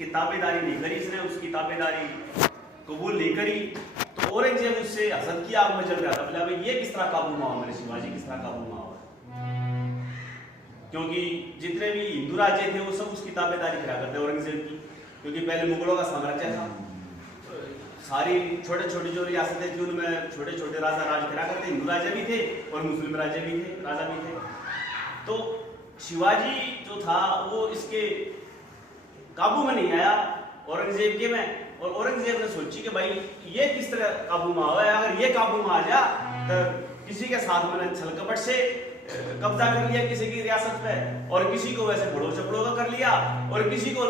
की ताबेदारी नहीं करी इसने, उसकी ताबेदारी कबूल नहीं करी, तो औरंगजेब उससे हसद की आग में जल रहा था। बोला भाई ये किस तरह काबू में हुआ, मेरे शिवाजी किस तरह काबू में हुआ, क्योंकि जितने भी हिंदू राज्य थे वो सब उसकी ताबेदारी करा करते औरंगजेब की, क्योंकि पहले मुगलों का साम्राज्य था, सारी छोटे छोटे जो रियासतें थी उनमें छोटे छोटे राजा राज करा करते, हिंदू राजा भी थे और मुस्लिम राजा भी थे, राजा भी थे। तो शिवाजी जो था वो इसके काबू में नहीं आया औरंगजेब के में, और औरंगजेब ने सोची कि भाई ये किस तरह काबू में आया, अगर ये काबू में आ जा तो किसी के साथ मैंने छल कपट से कब्जा कर लिया किसी की रियासत पे, और किसी को वैसे भड़ो चपड़ो का कर लिया, और किसी को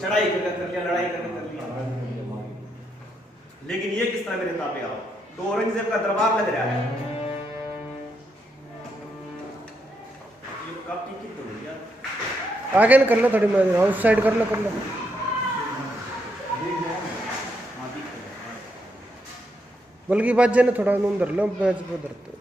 चढ़ाई कर लिया, लड़ाई कर लिया, लेकिन ये किस तरह मेरे ताबे आओ। तो औरंगजेब का दरबार लग रहा है, ये काफी की तो भैया आगे न कर लो थोड़ी, आउट साइड कर लो बल्कि बात जाए ना थोड़ा अंदर लो, मैच उधर तो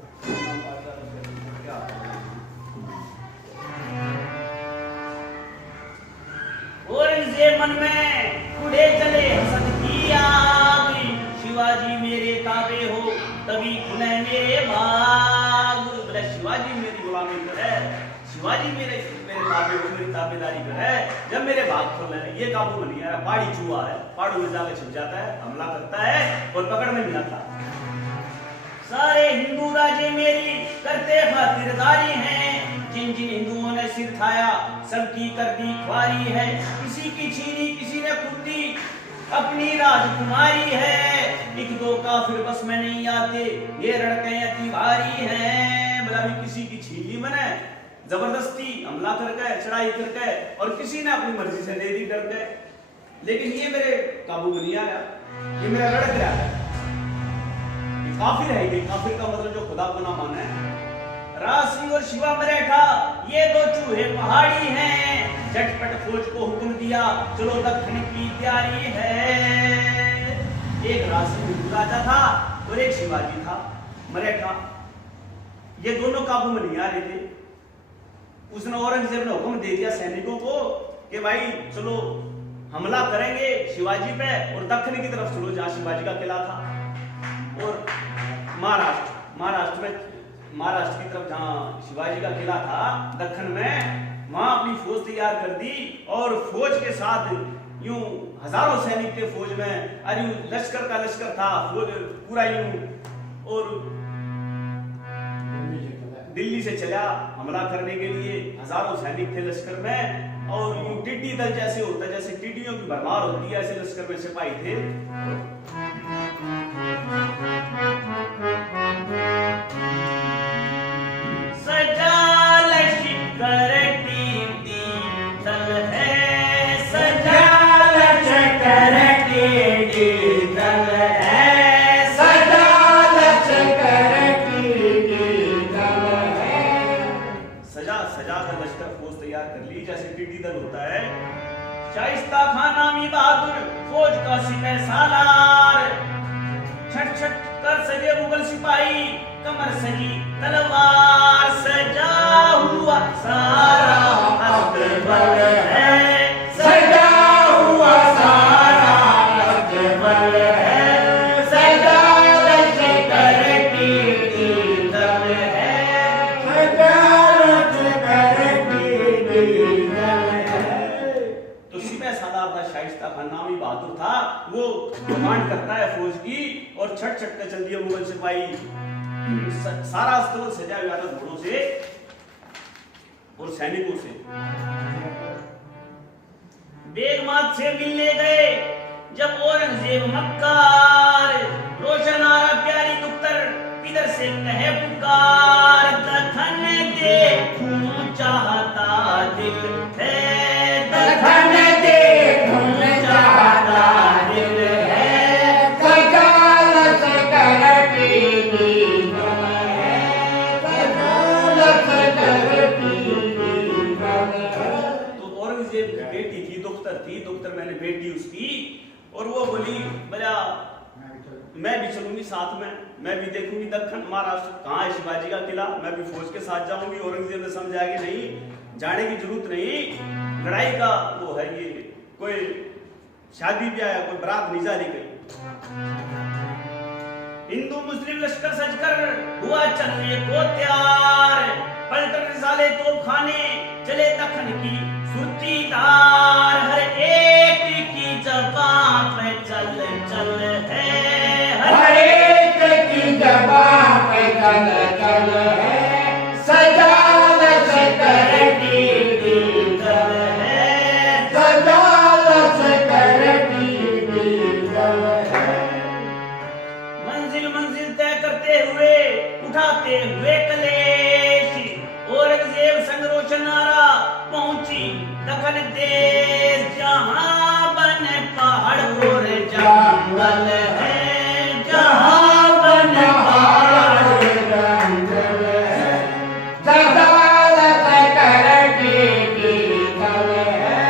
औरंगजेब मन में उड़े चले हसद की आग, शिवाजी मेरे ताबे हो तभी खुले मेरे भाग। बोला शिवाजी मेरी गुलामी करे, शिवाजी मेरे ताबे हो, मेरी ताबेदारी करे, जब मेरे भाग खुले ये काबू में नहीं आया, पहाड़ी चूहा है, पहाड़ों में जाकर छिप जाता है, हमला करता है और पकड़ में नहीं आता। सारे हिंदू राजे मेरी करते खातिरदारी हैं, जिन जिन हिंदुओं ने सिर खाया सबकी कर दी ख्वारी है, किसी की छीनी किसी ने खुदी अपनी राजकुमारी है, एक दो काफिर बस में नहीं आते ये लड़के अति भारी हैं। बोला भी किसी की छीन ली मैंने जबरदस्ती हमला करके चढ़ाई करके, और किसी ने अपनी मर्जी से दे दी डर के, लेकिन ये मेरे काबू में नहीं आया, ये मेरा लड़क रहा है। काफिर है ये, काफिर का मतलब जो खुदा को ना माने। राज सिंह और शिवा मराठा ये दो चूहे पहाड़ी हैं, झटपट फौज को हुक्म दिया चलो दक्षिण की तैयारी है। एक राज सिंह राजा था और एक शिवाजी था मराठा, ये दोनों काबू में नहीं आ रहे थे। उसने औरंगजेब ने हुक्म दे दिया सैनिकों को कि भाई चलो हमला करेंगे शिवाजी पे, और दक्षिण की तरफ चलो जहां शिवाजी का किला था, और महाराष्ट्र की तरफ जहां शिवाजी का किला था दक्षिण में, वहां अपनी फौज तैयार कर दी, और फौज के साथ यूं हजारों सैनिक थे फौज में, और यूं लश्कर का लश्कर था फौज पूरा यूं, और दिल्ली से चला हमला करने के लिए, हजारों सैनिक थे लश्कर में, और यूं टिड्डी दल जैसे होता है, जैसे टिड्डियों की भरमार होती है ऐसे लश्कर में सिपाही थे। सजा लश्कर टिड्डी दल है, सजा लश्कर टिड्डी दल है, सजा लश्कर टिड्डी दल है। सजा कर लश्कर फौज तैयार कर ली जैसे टिड्डी दल होता है। शाइस्ता खान नामी बहादुर फौज का सिपह सालार, छट छट कर सजे मुगल सिपाही, कमर सजी तलवार, सजा हुआ सारा अकबर है, सजा हुआ सारा अकबर है, सजा लश्कर टिड्डी दल है, सजा लश्कर टिड्डी दल है। तो सिपह सालार था शाइस्ता खान नामी बहादुर था, वो कमांड करता है फौज की, और छट छट कर चल दिया मुगल सिपाही, सारा अस्त्र सजा हुआ था घोड़ों से और सैनिकों से। बेगमात से मिलने गए जब औरंगजेब मक्कार, रोशन आरा प्यारी दुख्तर इधर से कहे पुकार, दखन देखूं चाहता दिल है, दखन देखूं चाहता दिल है, बेटी उसकी, और वो बोली भला मैं भी चलूंगी साथ में, मैं भी देखूंगी दक्षिण महाराष्ट्र कहाँ है शिवाजी का किला, मैं भी फौज के साथ जाऊंगी। औरंगजेब ने समझाया कि नहीं जाने की जरूरत नहीं, लड़ाई का वो है ये, कोई शादी ब्याह या कोई बारात नहीं जा रही कहीं। हिंदू मुस्लिम लश्कर सजकर हुआ चलने को तैयार, पलटन रिसाले तोपखाने चले दखन की सुरती तार, हर एक की जबां पे चल चल है, हर एक की जबां पे चल चल है, सजालत करती दीदल है, सजालत करती दीदल है। मंजिल मंजिल तय करते हुए उठाते हुए कलेश, औरंगजेब संग रोशनारा पहुंची दखन देश, जहां बन पहाड़ और जंगल है, जहां बन पहाड़ और जंगल है, सजालत करती दीदल है,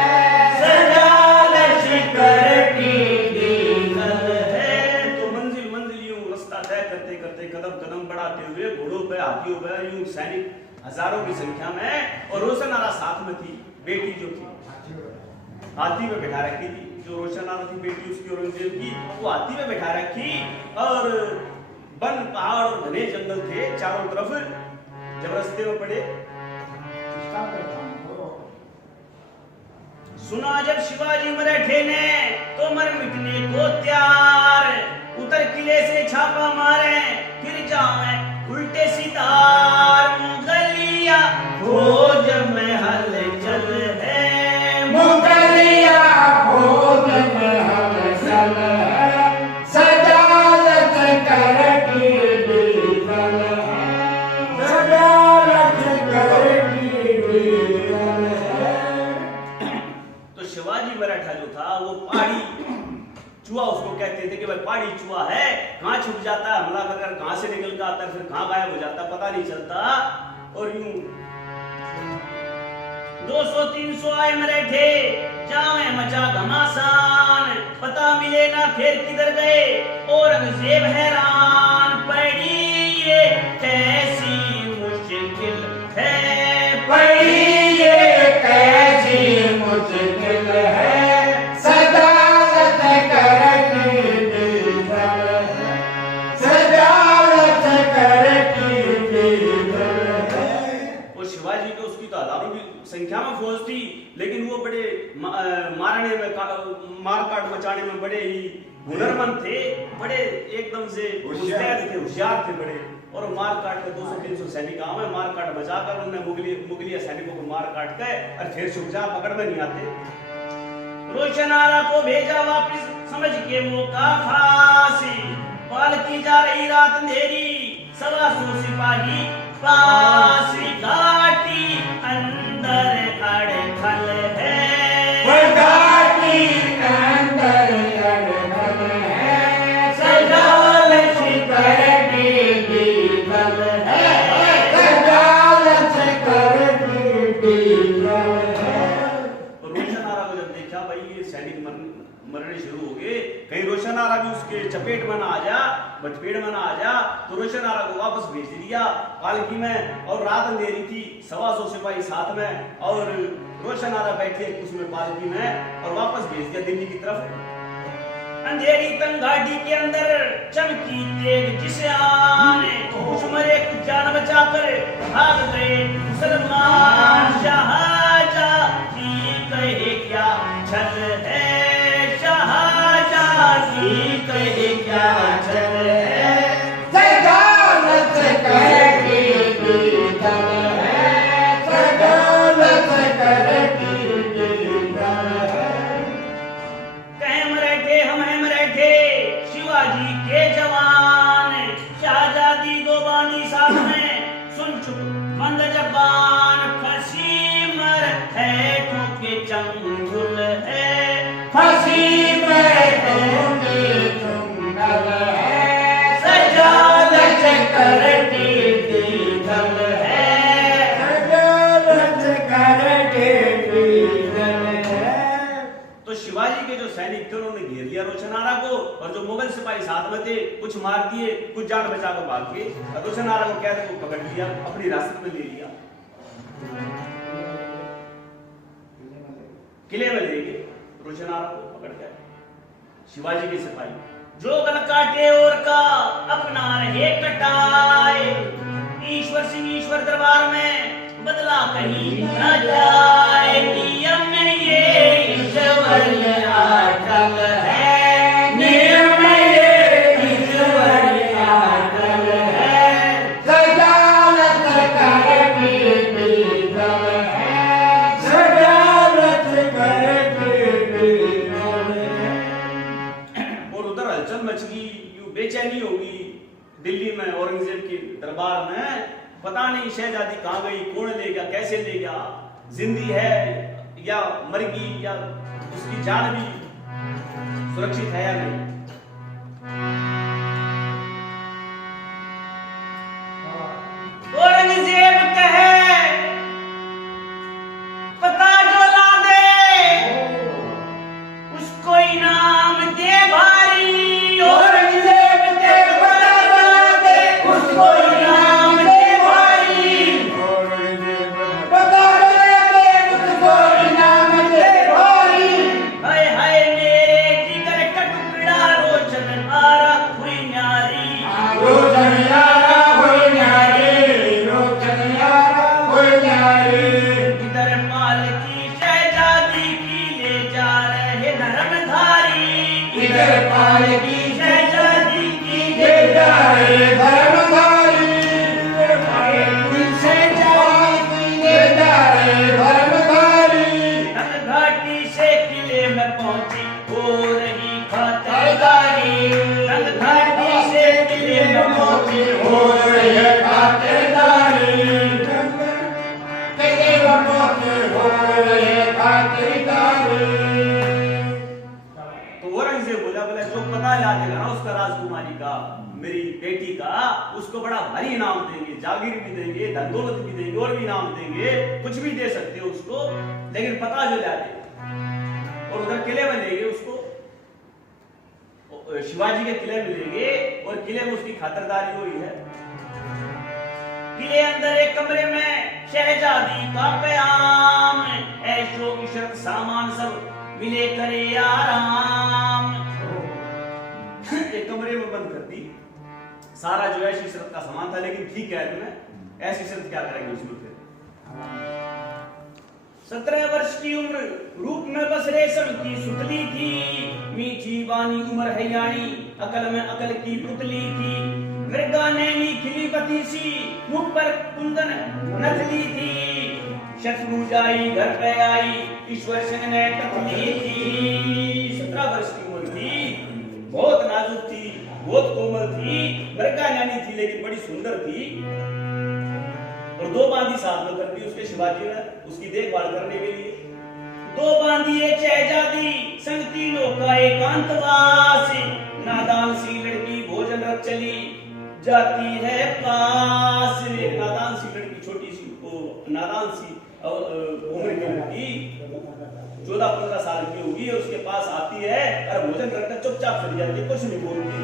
सजालत करती दीदल है। तो मंजिल मंजिल यूं रास्ता तय करते करते कदम कदम बढ़ाते हुए घोड़ों पे हाथियों पे यूं सैनिक हजारों की संख्या में, और रोशनारा साथ में थी, बेटी जो थी हाथी में बैठा रखी थी, जो रोशनारा थी बेटी उसकी औरंगजेब की, वो हाथी में बैठा रखी, और वन पहाड़ और घने जंगल थे चारों तरफ। जब रास्ते में पड़े सुना जब शिवाजी मराठे ने तो मर मिटने को तैयार, उतर किले से छापा मारे फिर जाए उल्टे सितार, मुगलिया फौज में हलचल है, मुगलिया फौज में हलचल है, सजालत करती दीदल है, सजालत करती दीदल है। तो शिवाजी मराठा जो था वो पहाड़ी चूहा उसको कहते थे कि भाई पहाड़ी चूहा है, कहाँ छुप जाता है, हमला कर कहाँ से निकल कर आता है, फिर कहाँ गायब हो जाता है, पता नहीं चलता। और यूं 200-300 आए मराठे, जाए मचा घमासान, पता मिले ना फिर किधर गए, औरंगजेब हैरान, पड़ी ये कैसी मुश्किल है, पड़ी ये कैसी मुश्किल है, सजालत करती दीदल है, सजालत करती दीदल है। वो शिवाजी के उसकी तो हजारों की संख्या में फौज थी, लेकिन वो बड़े मारने में मारकाट मचाने में बड़े ही हुनरमंद थे, बड़े एकदम से मुस्तैद थे, होशियार थे बड़े। और मार काट कर 200-300 सैनिक आए, मार काट बचाकर उन्होंने मुगलिया सैनिकों को मार काट कर और फिर छुप जा, पकड़ में नहीं आते। रोशनारा को भेजा वापिस समझ के मौका फांसी, पाल की जा रही रात अंधेरी, 125 सिपाही फांसी, घाटी अंदर अड़खल है, घाटी अंदर अड़खल है, सजालत करती दीदल है, सजालत करती दीदल है। तो रोशनारा को जब देखा भाई ये सैनिक मरने शुरू हो गए, कहीं रोशनारा भी उसके चपेट में ना आ जा, बचपेट में ना आ जा, तो रोशनारा को वापस भेज दिया पालकी में। और रात अंधेरी थी, 125 सिपाही साथ में, और रोशनारा बैठे उसमें पालकी में, और वापस भेज दिया दिल्ली की तरफ। अंधेरी तंग घाटी के अंदर चमकी तेग जिसे आने, कुछ मरे कुछ जान बचाकर भाग गए मुसलमान, शाहजहां की कहे क्या छल है, शाहजहां की कहे क्या छल है, सजालत करती दीदल है, सजालत करती दीदल है। कहे मराठे हम हैं मराठे, शिवाजी के जवान, शाहजादी दो बानी साथ में, सुन चुप मंद जबान, फंसी मर है ठोके चंगुल है, फंसी में ठोके चंगुल है, सजालत करती दीदल है, सजालत करती दीदल है। तो शिवाजी के जो सैनिक थे उन्होंने घेर लिया रोशनारा को, और जो मुगल सिपाही साथ में थे कुछ मार दिए, कुछ जान बचाकर भाग गए, और रोशनारा को कैद को पकड़ लिया, अपनी हिरासत में ले लिया। किले में ले गए रोशनारा को पकड़ कर। शिवाजी के सिपाही जो गल काटे और का अपना रहे कटाए, ईश्वर सिंह ईश्वर दरबार में बदला कहीं न जाए। नियम में ये ईश्वर अटल है, नियम में ये ईश्वर अटल है, सजावट करके बीतल है, सजावट करके बीतल है। और उधर हलचल मच गई, यूं बेचैनी होगी दिल्ली में औरंगजेब के दरबार में। पता नहीं शहजादी कहाँ गई, कौन ले गया, कैसे ले गया, जिंदी है या मर गई, या उसकी जान भी सुरक्षित है या नहीं। औरंगजेब कहे पता जो ला दे उसको इनाम दे भारी। औरंगजेब के पता ला दे उसको इनाम दे भारी। पता दे उसको इनाम दे भारी। हाय हाय मेरे जिगर का टुकड़ा रोशन आरा हुई न्यारी। रोशन यारा होई न्यारी, रोशन यारा होई न्यारी। इधर माल की शहजादी की ले जा रहे धर्मधारी। इधर पाल की शहजादी की ले जाए धर्मधारी, शहजादी ले जाए धर्मधारी। घाटी से किले में पहुंची हो रही खातिरदारी। घाटी से किले में पहुंची हो रही है खातिरदारी, तेरे वफात हो रही है खातिरदारी। तो औरंगजेब बोला बोला जो पता ला देगा ना उसका राजकुमारी का, मेरी बेटी का, उसको बड़ा भारी इनाम देंगे, जागीर भी देंगे, धन दौलत भी देंगे और भी इनाम देंगे, कुछ भी दे सकते हो उसको, लेकिन पता जो ला दे। और उधर किले में ले गए उसको, शिवाजी के किले में ले गए और किले में उसकी खातिरदारी हुई है। किले अंदर एक कमरे में शहजादी का कयाम, ऐशो इशरत सामान सब मिले करे आराम। एक कमरे में बंद कर दी, सारा जो ऐश इशरत का सामान था, लेकिन ठीक है तुम्हें ऐश इशरत क्या करेंगे उसमें फिर। 17 वर्ष की उम्र, रूप में बस रेशम की सुतली थी, मीठी बानी उम्र हैयाणी, अकल में अकल की पुतली थी। मृगा नैनी खिली बती सी, मुख पर कुंदन नथली थी, शत्रु जाई घर पे आई, ईश्वर सिंह ने टकली थी। 17 वर्ष की उम्र थी, बहुत नाजुक थी, बहुत कोमल थी, मृगा नैनी थी लेकिन बड़ी सुंदर थी। और 2 बांदी साथ में कर दी उसके शिवाजी ने उसकी देखभाल करने के लिए। 2 बांदी एक शहजादी संग तीनों का एकांतवास, नादान सी लड़की भोजन रख चली जाती है पास। एक नादान सी लड़की, छोटी सी नादान सी उम्र की लड़की 14-15 साल की होगी और उसके पास आती है और भोजन रखकर चुपचाप चली जाती है, कुछ नहीं बोलती।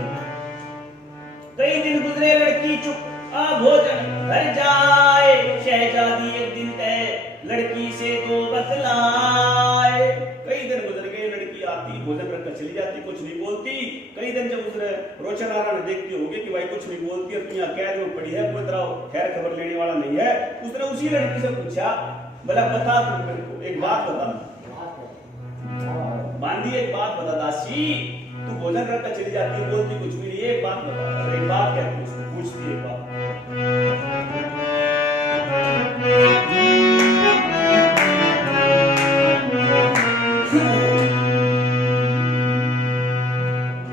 कई दिन गुजरे लड़की चुप आ भोजन घर जाए, शहजादी एक दिन कहे लड़की से तो बतलाए। कई दिन गुजर गए, लड़की आती भोजन रखकर चली जाती, कुछ नहीं बोलती। कई दिन जब उसने रोशनारा ने देखते होंगे कि भाई कुछ नहीं बोलती है, दुनिया कैद में पड़ी है, कोई तरह खैर खबर लेने वाला नहीं है, उसने उसी लड़की से पूछा बोला बता तुम मेरे को एक बात बता। बांदी एक बात बता दासी, तू भोजन रखकर चली जाती है, बोलती कुछ भी नहीं, एक बात बता। एक बात कहती है उसको, पूछती एक बात।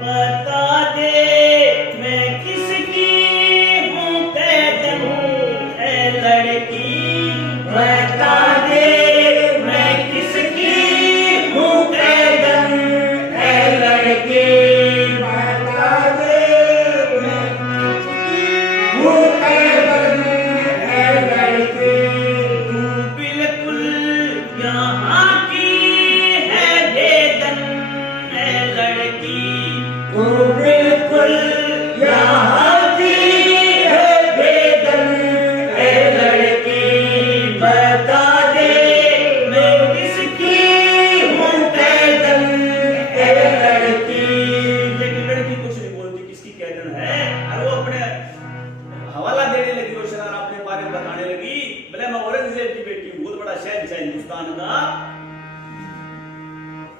बता दे मैं किसकी हूँ कैद हूँ ऐ लड़की, बता दे मैं किसकी हूँ कैद हूँ ऐ लड़की, बता दे मैं किसकी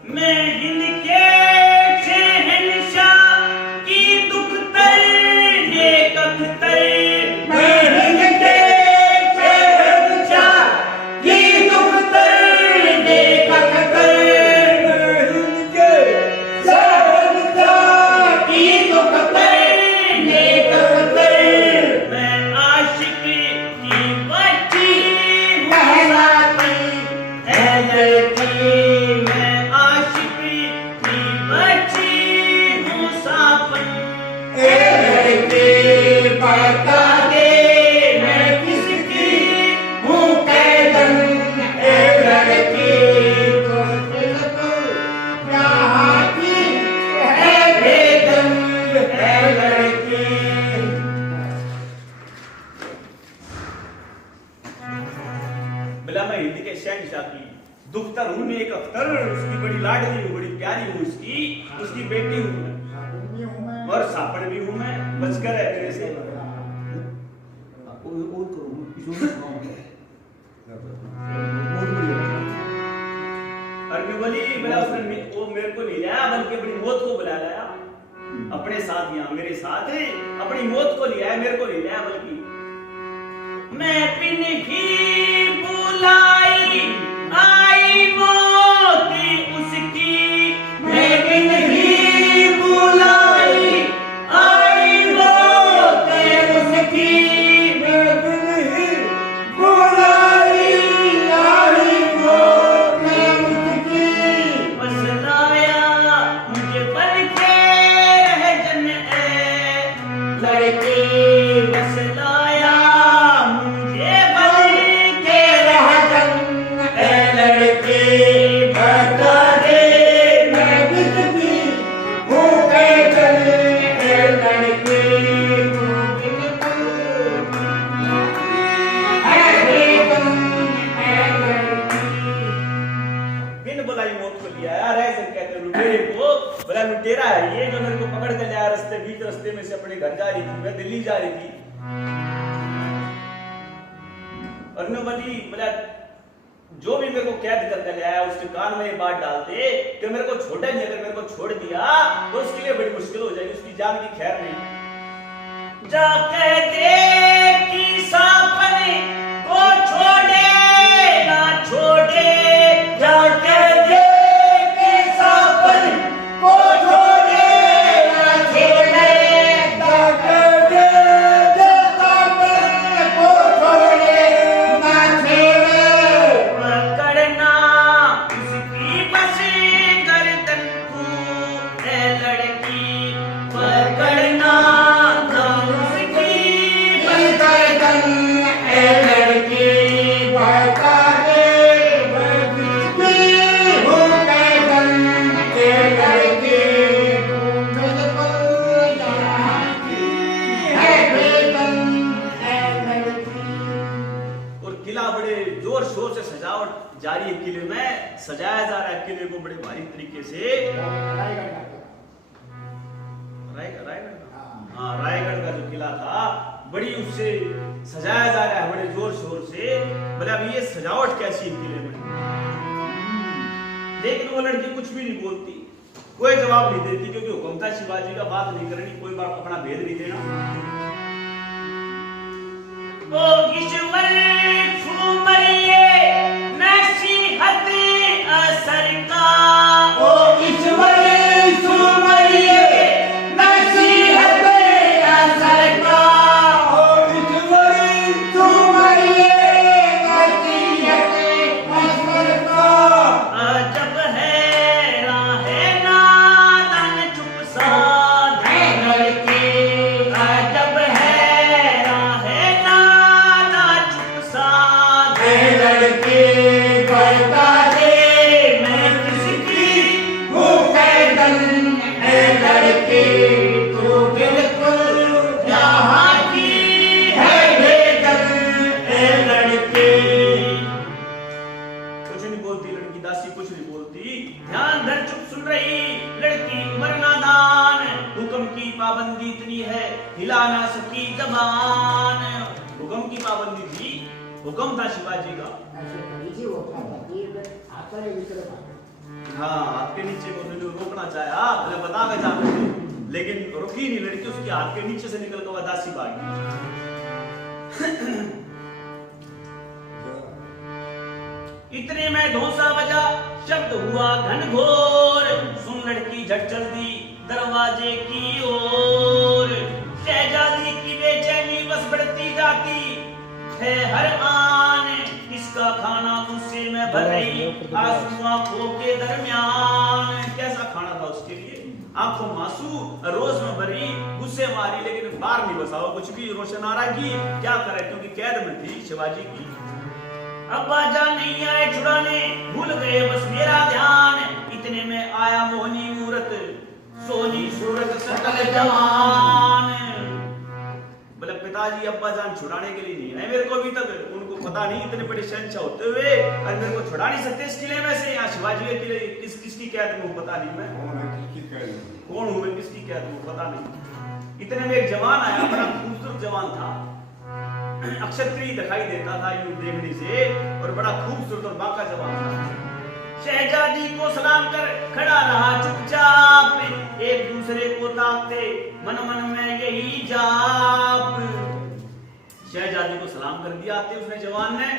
मैं इनके शहंशाह की दुख तरने कख्तर मैं इनके शहंशाह की दुख तरने कख्तर इनके शहंशाह की दुख तरने कख्तर मैं आशिक की बच्ची कहलाती है लड़की मैं आशिक की बच्ची हूँ सापन ए लड़की बता दे मैं किसकी हूँ कैदन ए लड़की तो बिल्कुल यहाँ की है बेदन ए लड़की बोला मैं हिंदी के शहंशाह की दुख्तर हूँ नेक अख्तर उसकी बड़ी लाडली हूँ बड़ी प्यारी हूँ उसकी बेटी हूँ मैं और सापड़ भी हूँ मैं बचकर है मेरे से अर्नवली बोला उसने वो मेरे को नहीं लाया बल्कि अपनी मौत को बुला लाया अपने साथ यहाँ मेरे साथ है अपनी मौत को लिया है मेरे को नहीं लाया बल्कि मैं पिन ही बुलाई आई मौत उसकी मैं बिन ही बुलाई आई मौत उसकी मैं बिन ही बुलाई आई मौत उसकी बस लाया मुझे बन के रह जन ए लड़की बस लाया मुझे बन के रह जन ए लड़की बता दे मैं किसकी हूँ कैदन ए लड़की तू बिल्कुल है बेदन ए लड़की बिन बुलाई मौत को लिया यार ऐसे कहते लुटेरे को बोला लुटेरा है ये जो मेरे को पकड़ के लाया बीच रास्ते में से अपने घर जा रही थी मैं दिल्ली जा रही थी अर्नवली बोला जो भी मेरे को कैद करके ले आया उसके कान में ये बात डाल दे कि मेरे को छोड़ा नहीं अगर मेरे को छोड़ दिया तो उसके लिए बड़ी मुश्किल हो जाएगी उसकी जान की खैर नहीं जा कह दे कि सापने को छोड़े ना छोड़े जा कह दे कि सापन को छोड़े ना छोड़े जा कह दे कि सापन को छोड़े ना छोड़े पकड़ना उसकी बस गर्दन को ए लड़की पकड़ना उसकी बस गर्दन ए लड़की बता दे मैं किसकी हूँ कैदन ए लड़की तू बिल्कुल यहाँ की है बेदन ए लड़की और किला बड़े जोर शोर से सजावट जारी है किले में सजाया जा रहा है किले को बड़े भारी तरीके से रायगढ़ का जो किला था बड़ी उससे सजाया जा रहा है बड़े जोर शोर से बोले अब ये सजावट कैसी है किले में लेकिन वो लड़की कुछ भी नहीं बोलती कोई जवाब नहीं देती क्योंकि हुक्म था शिवाजी का बात नहीं करनी कोई बात अपना भेद नहीं देना ओ ईश्वर छूमरिए नसीहत असर का ओ ईश्वर सुमरिए नसीहत असर का ओ ईश्वर सुमरिए नसीहत असर का अजब है राहे नादान चुप साध है लड़की अजब है राहे नादान चुप साध है लड़की बता दे मैं किसकी हूँ कैदन है लड़की तू बिल्कुल यहाँ की है बेदन है लड़की कुछ नहीं बोलती लड़की दासी कुछ नहीं बोलती ध्यान धर चुप सुन रही लड़की मरनादान हुक्म की पाबंदी इतनी है हिला ना सकी जबान हुक्म की पाबंदी थी हुक्म था शिवाजी का हाँ, आपके नीचे को उन्होंने रोकना चाहा, बोले बता के जा रहे थे, लेकिन रुकी नहीं लड़की, उसके हाथ के नीचे से निकल कर वदासी भाग गई। इतने में धोसा बजा, शब्द हुआ घनघोर, सुन लड़की झट चल दी दरवाजे की ओर। शहजादी की बेचैनी बस बढ़ती जाती है हर आन, इसका खाना गुस्से में भर रही आंसू आंखों के दरमियान। कैसा खाना था उसके लिए, आंखों में आंसू, रोज में भरी, गुस्से मारी, लेकिन बाहर नहीं बसाओ कुछ भी। रोशनारा की क्या करे, क्योंकि कैद में थी शिवाजी की। अब्बा जान नहीं आए छुड़ाने, भूल गए बस मेरा ध्यान, इतने में आया मोहनी मूरत, सोनी सूरत सकल जवान। बोले पिताजी अब्बा जान छुड़ाने के लिए नहीं आए मेरे को, अभी तक उनको पता नहीं, इतने बड़े शहंशाह होते हुए और मेरे को छुड़ा नहीं सकते इस किले में से। यहाँ शिवाजी के किले किसकी कैद में पता नहीं, मैं कौन हूँ, मैं किसकी कैद में पता नहीं। इतने में एक जवान आया, बड़ा खूबसूरत जवान था, अक्षत्री दिखाई देता था यूं देखने से, और बड़ा खूबसूरत और बांका जवान था। शहजादी को सलाम कर खड़ा रहा चुपचाप, एक दूसरे को ताकते मन मन में यही जाप। शहजादी को सलाम कर दिया आते उसने जवान ने,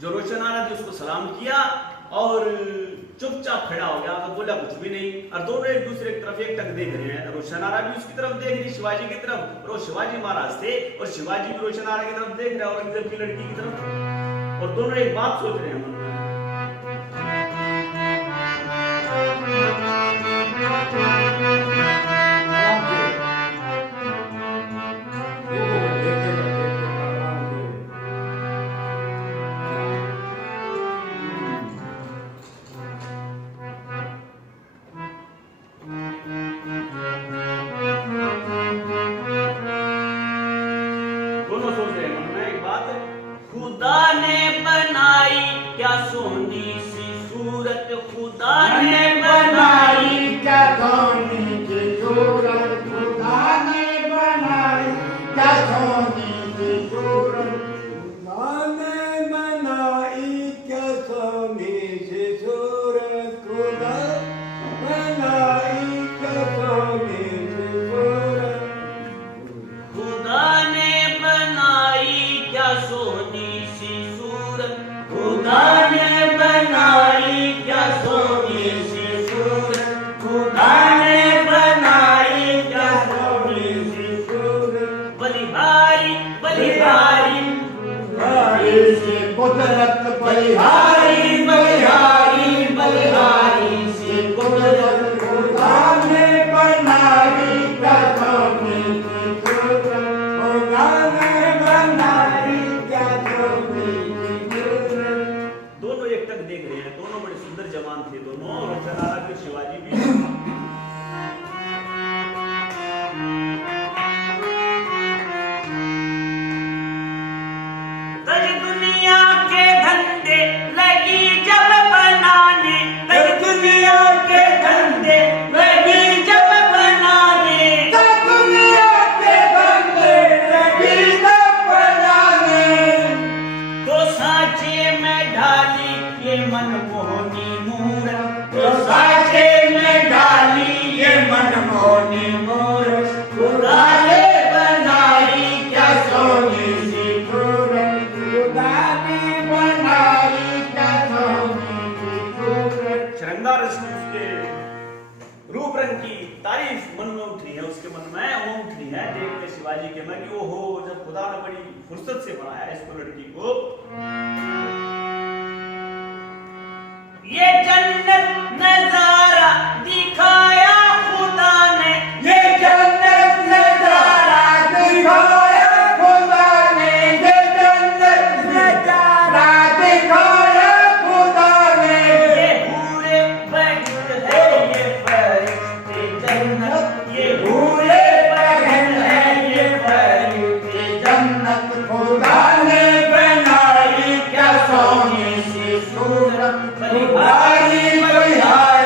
जो रोशनारा थी उसको सलाम किया और चुपचाप खड़ा हो गया, तो बोला कुछ भी नहीं। और दोनों एक दूसरे की तरफ एक टक देख रहे हैं, रोशनारा भी उसकी तरफ देख रही शिवाजी की तरफ, और शिवाजी महाराज थे और शिवाजी भी रोशनारा की तरफ देख रहे हैं और इधर की लड़की की तरफ, और दोनों एक बात सोच रहे हैं मन में। खुदा ने बनाई क्या सोनी सी सूरत, खुदा ने बनाई क्या सोनी सी सूरत, खुदा ने बनाई क्या सोनी सी सूरत, खुदा ने बनाई क्या सोनी सी सूरत, खुदा बनाई क्या सोनी सी सूरत, खुदा ने बनाई क्या सोनी सी सूरत, खुदा ने बनाई क्या सोनी सी सूरत, खुदा ने बनाई क्या सोनी सी सूरत। बलिहारी बलिहारी बलिहारी सी कुदरत, बलिहारी बलिहारी बलिहारी सी कुदरत, खुदा ने बनाई क्या सोनी सी सूरत, खुदा ने बनाई क्या सोनी सी सूरत। दोनों एक तक देख रहे हैं, दोनों बड़े सुंदर जवान थे दोनों, और रोशनारा के शिवाजी भी। तज दुनिया के धंधे लगी जब बनाने, तज दुनिया के धंधे लगी जब बनाने, तब दुनिया के धंधे लगी जब बनाने, तो सांचे में ढाली ये मनमोहनी मूरत, तो सांचे में ढाली ये मनमोहनी मूरत, खुदा ने बनाई क्या सोनी सी सूरत, खुदा ने बनाई क्या सोनी सी सूरत। श्रृंगार रश्मि उसके रूप रंग की तारीफ मन में उठी है, उसके मन में वो उठी है देख के शिवाजी के मन की, वो हो जब खुदा ने बड़ी फुर्सत से बनाया इसको, लड़की को। ये जन्नत नजारा दिखाया खुदा ने, ये जन्नत नजारा दिखाया खुदा ने, ये जन्नत नजारा दिखाया खुदा ने, ये हूरे बहन है ये फरिश्ते जन्नत, ये भूले बहन है ये फरिश्ते जन्नत, खुदा ने बनाई क्या सोनी सी सूरत, बलिहारी बलिहारी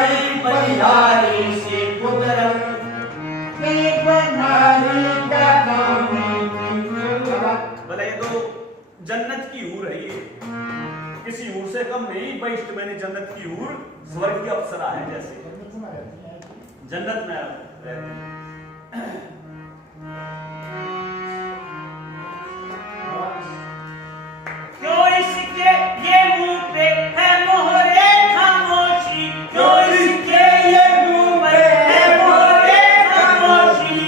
कम नहीं, बहिष्ठ मैंने जन्नत की हूर, स्वर्ग की अप्सरा है जैसे जन्नत में रहते हैं। क्यों इसके ये मुंह पे है मोहरे खामोशी, क्यों इसके ये मुंह पे है मोहरे खामोशी,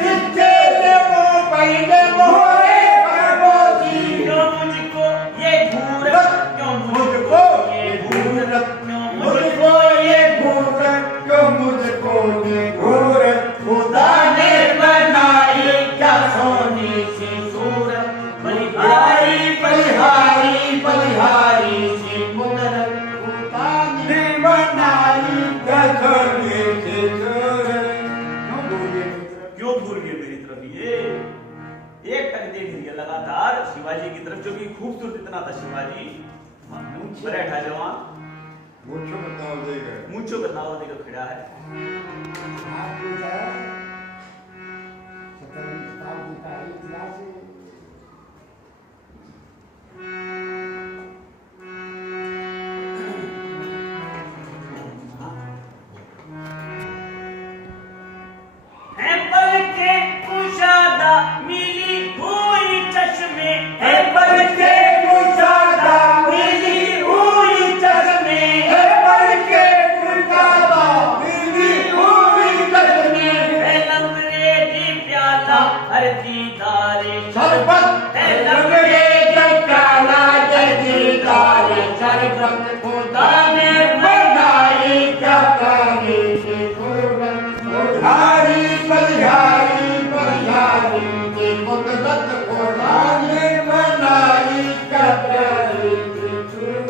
जिसके ये मुंह पे है मोहरे खामोशी, क्यों मुझको ये घूरत, क्यों मुझको ये घूरत, क्यों मुझको ये घूरत, क्यों मुझको ये घूरत, खुदा ने बनाई क्या सोनी सी सूरत, बलिहारी बलिहारी बलिहारी सी कुदरत, खुदा ने बनाई क्या सोनी सी सूरत। क्यों घूर गए मेरी तरफ ये? एक टक देख रही है लगातार शिवाजी की तरफ, जो कि खूबसूरत इतना था शिवाजी। बैठा जवान मुझको बताओ देगा, मुझो बताओ देकर खड़ा है। है पल के कुशादा मिली हुई चश्मे, है पल के कुशादा मिली हुई चश्मे, है पल के कुशादा मिली हुई चश्मे, है लंगरेजी प्याला हर दीदारे शरबत है लंगरेजी प्याला ये दीदारे शरबत, खुदा ने बनाई क्या प्यारी सी सूरत, बलिहारी बलिहारी बलिहारी सी कुदरत, खुदा ने बनाई क्या प्यारी सी सूरत।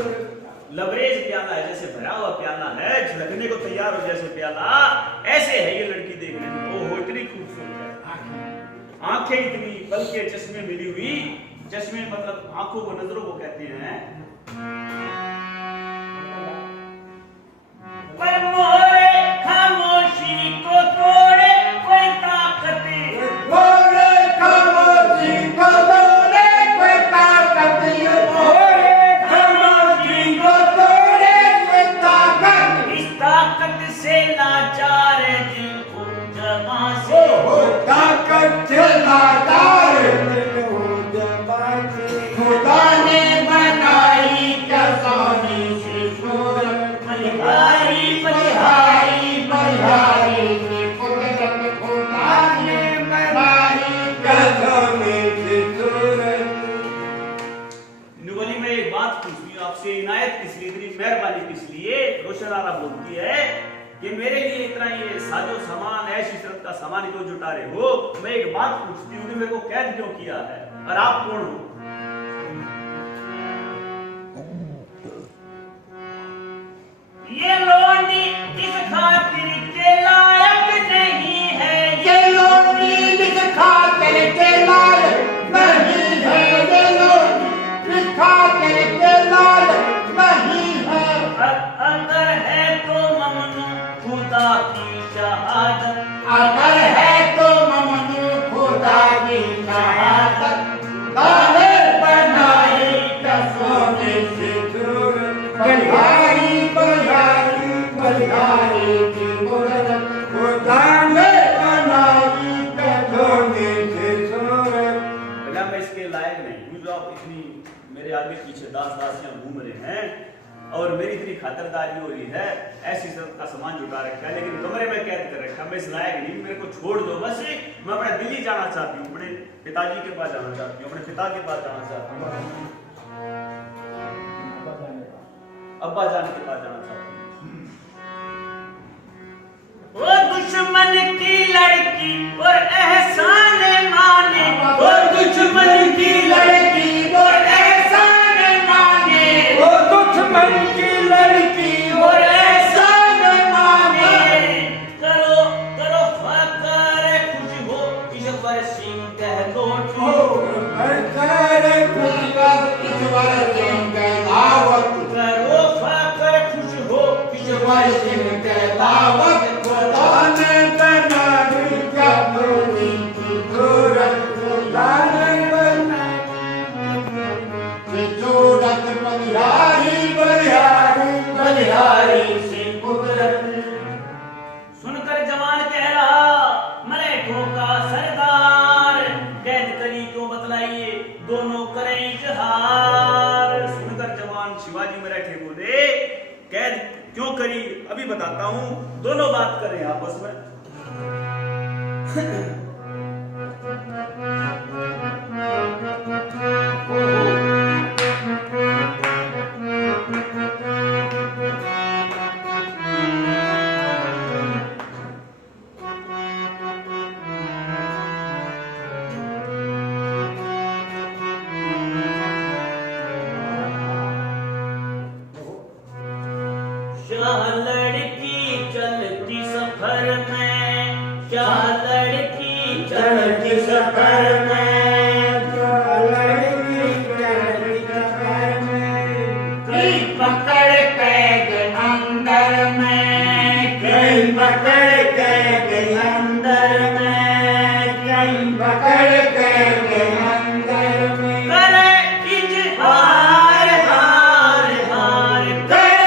लबरेज प्याला है, जैसे भरा हुआ प्याला है, झलकने को तैयार हो जैसे प्याला, ऐसे है ये लड़की देखने में। ओहो इतनी खूबसूरत है, आंखें इतनी, पल के चश्मे मिली हुई, चश्मे मतलब आंखों को, नजरों को कहते हैं। पर मोरे खामोशी को तोड़े कोई ताकत, मोरे खामोशी को तोड़े कोई ताकत, मोरे खामोशी को तोड़े कोई ताकत, इस ताकत से लाचार दिल को जमा से, ताकत से लाचार दिल को जमा से, खुदा ने बनाई क्या सोनी सी सूरत, बलिहारी बलिहारी बलिहारी सी कुदरत, खुदा ने बनाई क्या सोनी सी सूरत। नुगली में एक बात पूछती हूँ आपसे, इनायत किस लिए, इतनी मेहरबानी किस लिए? रोशन आरा बोलती है कि मेरे लिए इतना ये साजो सामान, ऐश इशरत का सामान क्यों जुटा रहे हो? मैं एक बात पूछती हूँ, मेरे को कैद क्यों किया है, और आप कौन हो? ये लोनी इस खातिर के लायक नहीं है, ये लोनी इस खातिर के लायक नहीं है, ये लोनी इस खातिर के लायक नहीं है, अगर है तो ममनू खुदा की शहादत, अगर है तो ममनू खुदा की शहादत, ताने बनाई क्या सोने से सूरत, बलिहारी बलिहारी बलिहारी की कुदरत, खुदा ने बनाई क्या सोने से सूरत। भला मैं इसके लायक नहीं हूँ जो आप इतनी मेरे आगे पीछे दास दासियां घूम रहे हैं, और मेरी इतनी खातिरदारी हो रही है, ऐसी सब का सामान जुटा रखा है, लेकिन कमरे में कैद कर रखा, मैं इस लायक नहीं, मेरे को छोड़ दो बस। मैं अपने दिल्ली जाना चाहती हूँ, अपने पिताजी के पास जाना चाहती हूँ, अपने पिता के पास जाना चाहती हूँ, अब्बा जान के पास जाना चाहती हूँ। वो दुश्मन की लड़की और एहसान माने, वो दुश्मन की लड़की और एहसान माने, वो दुश्मन की लड़की और एहसान माने, करो करो फकर खुश हो ईश्वर सिंह गहलोत, ईश्वर सिंह गहलोत, करो फकर खुश हो बताता हूँ, दोनों बात करें आपस में। क्या लड़की चलती सफर में, क्या लड़की चलती सफर में, क्या लड़की चलती सफर में, कई पकड़ कैद अंदर में, कई पकड़ के अंदर में, कई पकड़ के अंदर में, करे इजहार हार हार, करे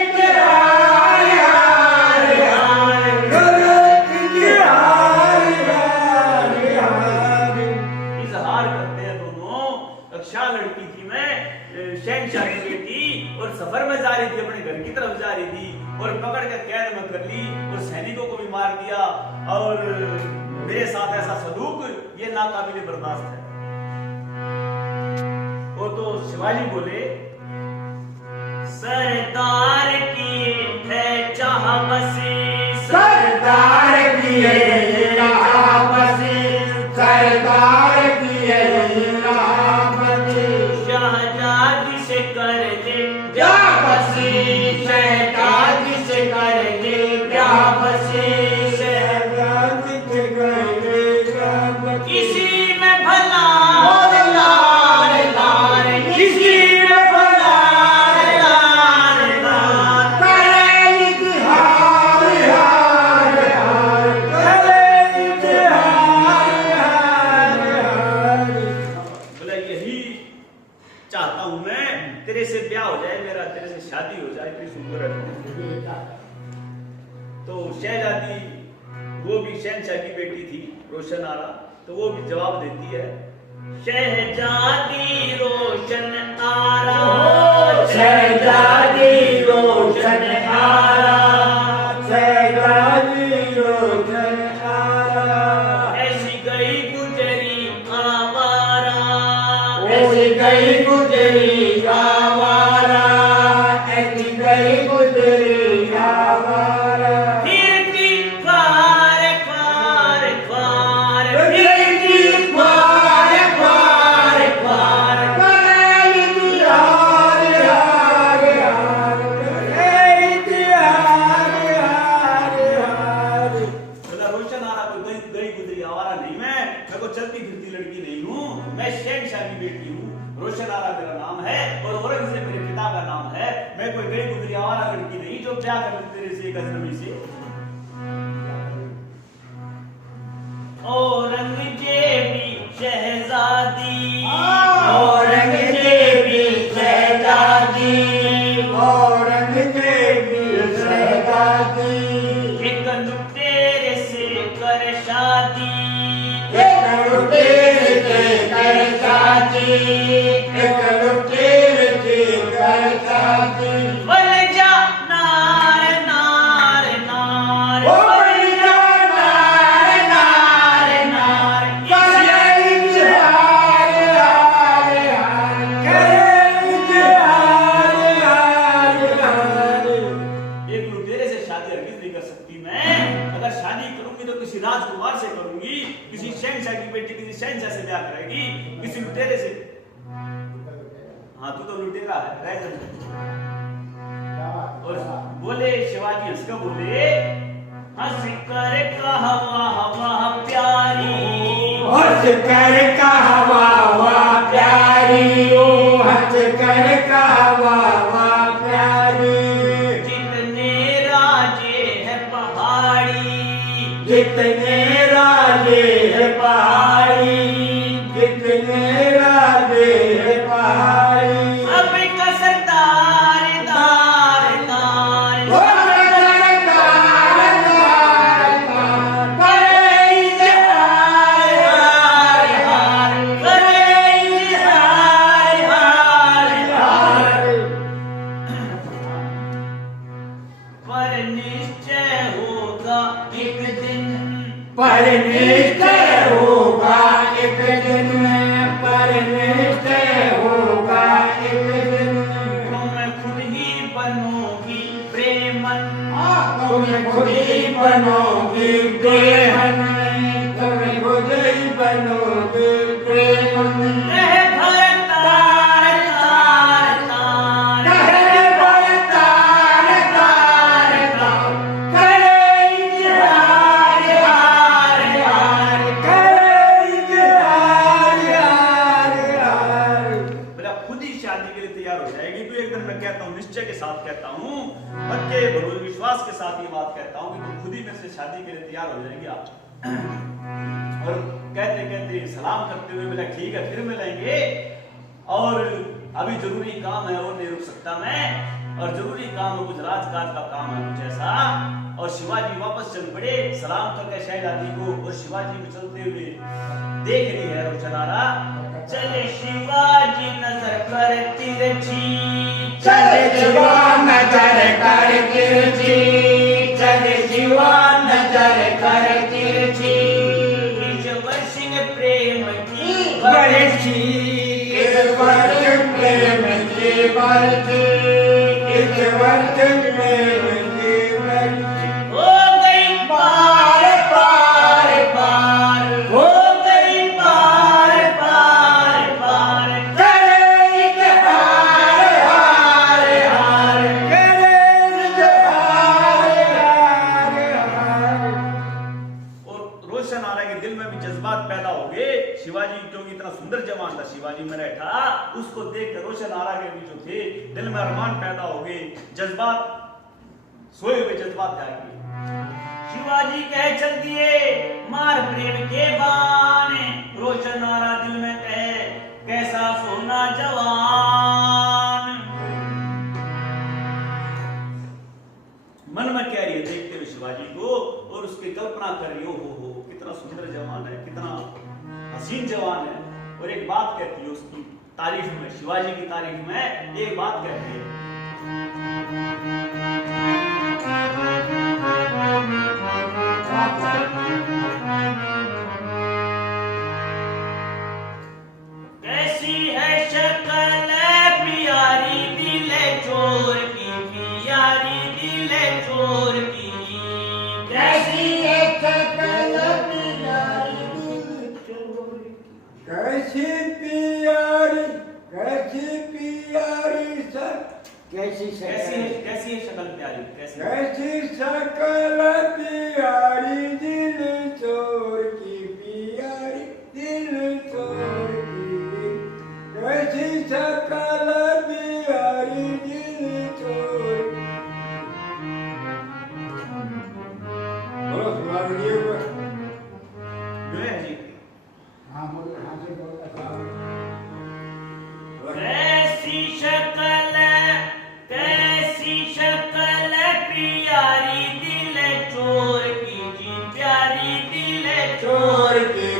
इजहार हार हार, करे इजहार हार हार। इजहार करते हैं दोनों। रक्षा लड़की थी मैं, शहनशाह की बेटी, और सफर में जा रही थी, अपने घर की तरफ जा रही थी, और पकड़ के कैद में कर ली, और सैनिकों को भी मार दिया, और मेरे साथ ऐसा सलूक ये नाकाबिले बर्दाश्त है। वो तो शिवाजी बोले, सरदार की है चाह बसी, सरदार की बसी, सरदार की बसी, शहजादी से कर ले क्या बसी, शहजादी से कर ले क्या बसी, शहजादी से कर ले क्या बसी। इसी में भला लार लार, इसी में भला लार लार, करे इजहार हार हार, करे इजहार हार हार। बोला यही चाहता हूं मैं, तेरे से ब्याह हो जाए मेरा, तेरे से शादी हो जाए, इतनी सुंदर है। तो शहजादी, वो भी शहनशाह की बेटी थी, रोशन आरा, तो वो भी जवाब देती है, शहजादी रोशन आरा, शहजादी रोशन आरा, शहजादी रोशन आरा, ऐसी गई गुजरी आवारा, ऐसी गई गुजरी आवारा, ऐसी गई गुजरी आवारा। फिरती ख्वार ख्वार ख्वार, फिरती ख्वार ख्वार ख्वार, करे इजहार हार हार, करे इजहार हार हार। बोला रोशन आरा कोई गई गुजरी आवारा नहीं, मैं कोई चलती फिरती लड़की नहीं हूँ, मैं शहनशाह की बेटी हूँ, रोशन आरा मेरा नाम है, और औरंगजेब मेरे पिता का नाम है, मैं कोई गई गुजरी आवारा लड़की नहीं जो ब्याह कर ले तेरे से, एक अजनबी से। औरंगजेबी शहजादी, औरंगजेबी शहजादी, औरंगजेबी शहजादी, एक लुटेरे से कर शादी, एक लुटेरे से कर शादी, एक लुटेरे से कर शादी। बन जा नार नार नार, ओ बलिया नार नार नार, करे इजहार हार हार, करे इजहार हार हार। एक लुटेरे से शादी हरगिज नहीं कर सकती मैं, अगर शादी करूंगी तो किसी राजकुमार से करूंगी, किसी शहनशाह की बेटी किसी शहनशाह से ब्याह करेगी, किसी लुटेरे से। हाँ तू तो लुटेरा है, रह जा। और बोले शिवाजी हंस कर बोले, हंस कर कहा वाह वाह प्यारी, हंस कर कहा वाह वाह प्यारी, ओ हंस कर कहा वाह वाह प्यारी। जितने राजे हैं पहाड़ी, जितने राजे है पहाड़ी, जितने राजे है पहाड़ी, अब का सरदार दार दार, ओ सरदार दार दार, करे इजहार हार हार, करे इजहार हार हार। पर निश्चय होगा एक दिन, पर निश्चय होगा एक दिन, पर निश्चय होगा एक दिन। तुम खुद ही बनोगी प्रेमन, तुम खुद ही बनोगी प्रेमन, तुम खुद ही बनोगी प्रेमन। कहे भर तार तार तार, कहे भर तार तार तार, करे इजहार हार हार, करे इजहार हार हार। बोला खुद ही शादी के लिए तैयार हो जाएगी तो एक दिन मैं कहता हूँ, निश्चय के साथ कहता हूँ, पक्के भरोसे विश्वास के साथ ये बात कहता हूँ कि तुम खुद ही मेरे से शादी के लिए तैयार हो जाएंगे आप। और कहते कहते सलाम करते हुए बोला ठीक है फिर मिलेंगे, और अभी जरूरी काम है और नहीं रुक सकता मैं, और जरूरी काम है कुछ राजकाज का काम है कुछ ऐसा। और शिवाजी वापस चल पड़े सलाम करके शहजादी को, और शिवाजी को चलते हुए देख रही है रोशनारा। चले शिवाजी नजर कर तिरछी, चले शिवा नजर कर तिरछी, चले शिवा नजर कर तिरछी। ईश्वर सिंह प्रेम की बरछी, ईश्वर प्रेम की बरछी, ईश्वर प्रेम की बरछी। हो गई पार पार पार, हो गई पार पार पार। करे इजहार हार हार, करे इजहार हार हार। और रोशन आ रहा है कि दिल में भी जज्बात पैदा हो गए। शिवाजी क्योंकि इतना सुंदर जवान था शिवाजी में बैठा, उसको देख कर रोशन आ रहा के भी जो थे दिल में अरमान पैदा हो गए, जज्बात सोए हुए जज्बात जागे। शिवाजी कह चल दिए मार प्रेम के बाण, रोशन आ रहा दिल में कहे कैसा सोना जवान। मन में कह रही है देखते हुए शिवाजी को, और उसकी कल्पना कर रही हो कितना सुंदर जवान है, कितना हसीन जवान है। और एक बात कहती है उसकी तारीफ में, शिवाजी की तारीफ में एक बात कहती है, कैसी है शक्ल प्यारी दिल चोर की, प्यारी दिल चोर की। कैसी है शक्ल प्यारी दिल चोर की, कैसी प्यारी, कैसी प्यारी सब, कैसी कैसी है शक्ल प्यारी, कैसी कैसी शक्ल प्यारी दिल चोर की, प्यारी दिल चोर की, कैसी शक्ल प्यारी दिल चोर की। बोलो सुना दीजिए जो है जी। हाँ बोलो, हाँ से बोलो कैसी शक्ल, कैसी शक्ल प्यारी दिल चोर की जी, प्यारी दिल चोर चोर की,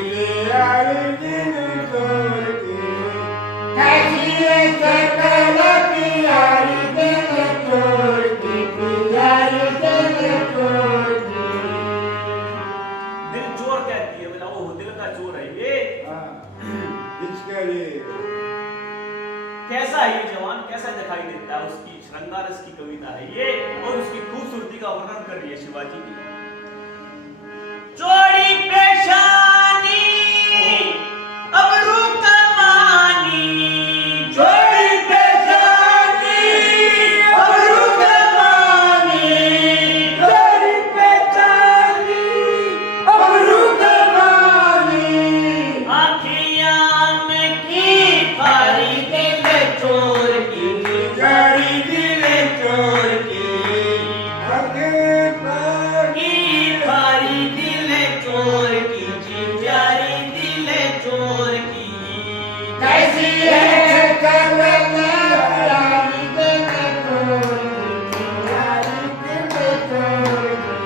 प्यारी दिल चोर की, कैसी है शक्ल प्यारी दिल चोर की, प्यारी दिल चोर की। दिल चोर कहती है, बोला वो दिल का चोर है ये। इसके लिए कैसा है ये जवान, कैसा दिखाई देता है, उसकी श्रृंगार की कविता है ये, और उसकी खूबसूरती का वर्णन कर रही है शिवाजी की। चौड़ी पेशानी अबरू कमानी, चोरी पेशानी अबरू कमानी, चोरी पेशानी अबरू कमानी। आँखियाँ में की भारी दिल चोर की, प्यारी दिल चोर की, की भारी दिल चोर की जी, प्यारी दिल चोर की। कैसी है शक्ल प्यारी दिल चोर की, प्यारी दिल चोर की।